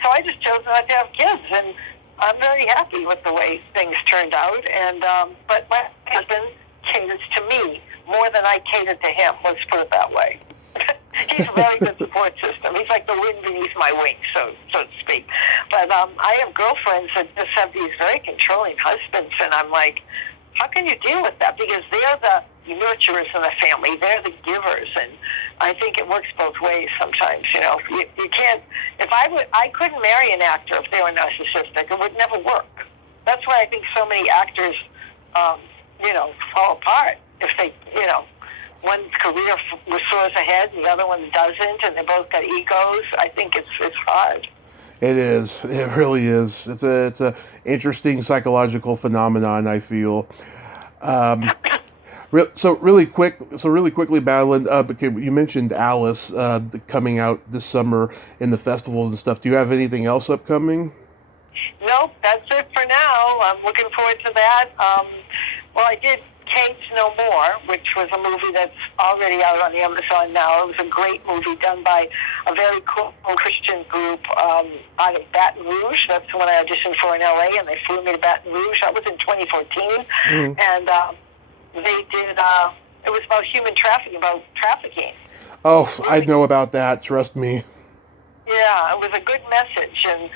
so I just chose not to have kids, and I'm very happy with the way things turned out. And but my husband caters to me more than I cater to him. Let's put it that way. He's a very good support system. He's like the wind beneath my wings, so to speak. But I have girlfriends that just have these very controlling husbands, and I'm like, how can you deal with that? Because they're the nurturers in the family. They're the givers, and I think it works both ways sometimes. You can't. I couldn't marry an actor if they were narcissistic. It would never work. That's why I think so many actors, fall apart if they, one's career soars ahead and the other one doesn't, and they both got egos. I think it's hard. It is. It really is. It's a interesting psychological phenomenon, I feel. So really quickly, Madeline. You mentioned Alice coming out this summer in the festivals and stuff. Do you have anything else upcoming? Nope, that's it for now. I'm looking forward to that. I did Kate's No More, which was a movie that's already out on the Amazon now. It was a great movie done by a very cool Christian group out of Baton Rouge. That's the one I auditioned for in L.A., and they flew me to Baton Rouge. That was in 2014. And they did, it was about human trafficking, about trafficking. Oh, I know about that, trust me. Yeah, it was a good message, and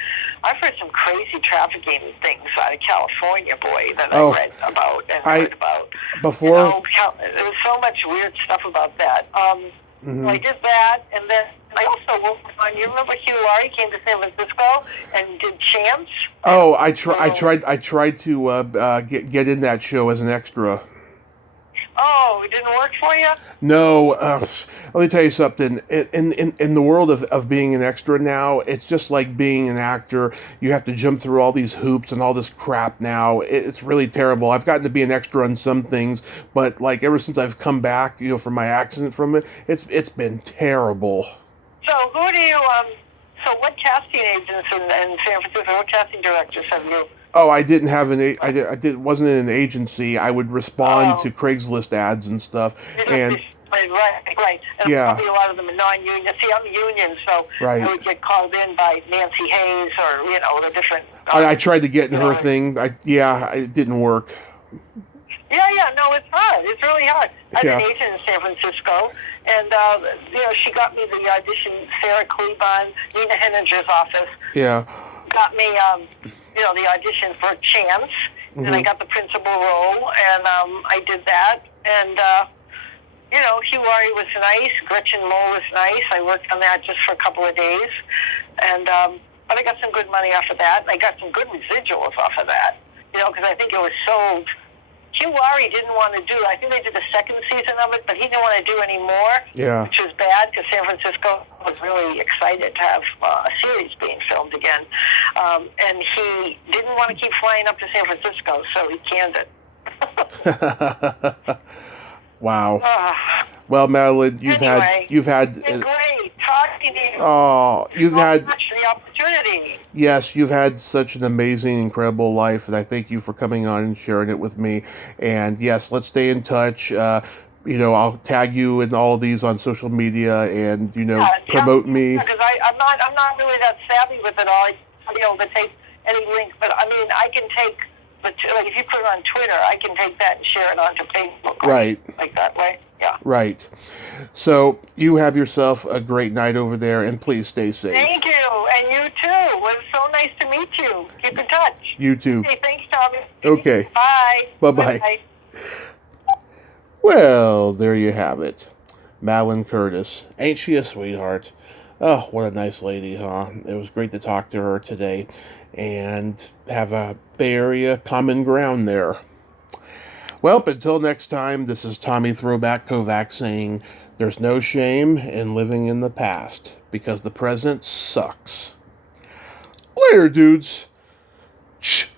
I've heard some crazy trafficking things out of California, boy, that I read about and heard about. Before? There was so much weird stuff about that. Mm-hmm. So I did that, and then I also worked on. You remember Hugh Laurie came to San Francisco and did Champs? Oh, I tried to get in that show as an extra. Oh, it didn't work for you? No, let me tell you something. In the world of being an extra now, it's just like being an actor. You have to jump through all these hoops and all this crap now. It's really terrible. I've gotten to be an extra on some things, but like ever since I've come back, from my accident from it, it's been terrible. So who do you So what casting agents in San Francisco? What casting directors have you? Oh, I didn't have wasn't in an agency. I would respond to Craigslist ads and stuff, and right. And yeah, probably a lot of them are non-union. See, I'm union, so right. I would get called in by Nancy Hayes or the different. I tried to get in her thing. It didn't work. Yeah, no, it's hard. It's really hard. I had an agent in San Francisco, and she got me the audition. Sarah Klebon, Nina Henninger's office. Yeah. Got me, the audition for Chance, and I got the principal role, and I did that, and Hugh Laurie was nice, Gretchen Mol was nice. I worked on that just for a couple of days, and but I got some good money off of that. I got some good residuals off of that, because I think it was sold. Hugh Laurie didn't want to do. I think they did the second season of it, but he didn't want to do any more. Yeah. Which was bad because San Francisco was really excited to have a series being filmed again, and he didn't want to keep flying up to San Francisco, so he canned it. Wow. Well, Madeline, you've had been great talking to you. Oh, you've had much for the opportunity. Yes, you've had such an amazing, incredible life, and I thank you for coming on and sharing it with me. And yes, let's stay in touch. I'll tag you in all of these on social media, and promote me. Because I'm not really that savvy with it all. I'll be able to take any link, but I mean, I can take. But like if you put it on Twitter, I can take that and share it onto Facebook. Right. Like that way. Yeah. Right. So you have yourself a great night over there, and please stay safe. Thank you, and you too. It was so nice to meet you. Keep in touch. You too. Okay, thanks, Tommy. Okay. Bye. Bye-bye. Bye. Well, there you have it. Madelon Curtis. Ain't she a sweetheart? Oh, what a nice lady, huh? It was great to talk to her today and have a Bay Area common ground there. Well, until next time, this is Tommy Throwback Kovac saying there's no shame in living in the past because the present sucks. Later, dudes. Shh.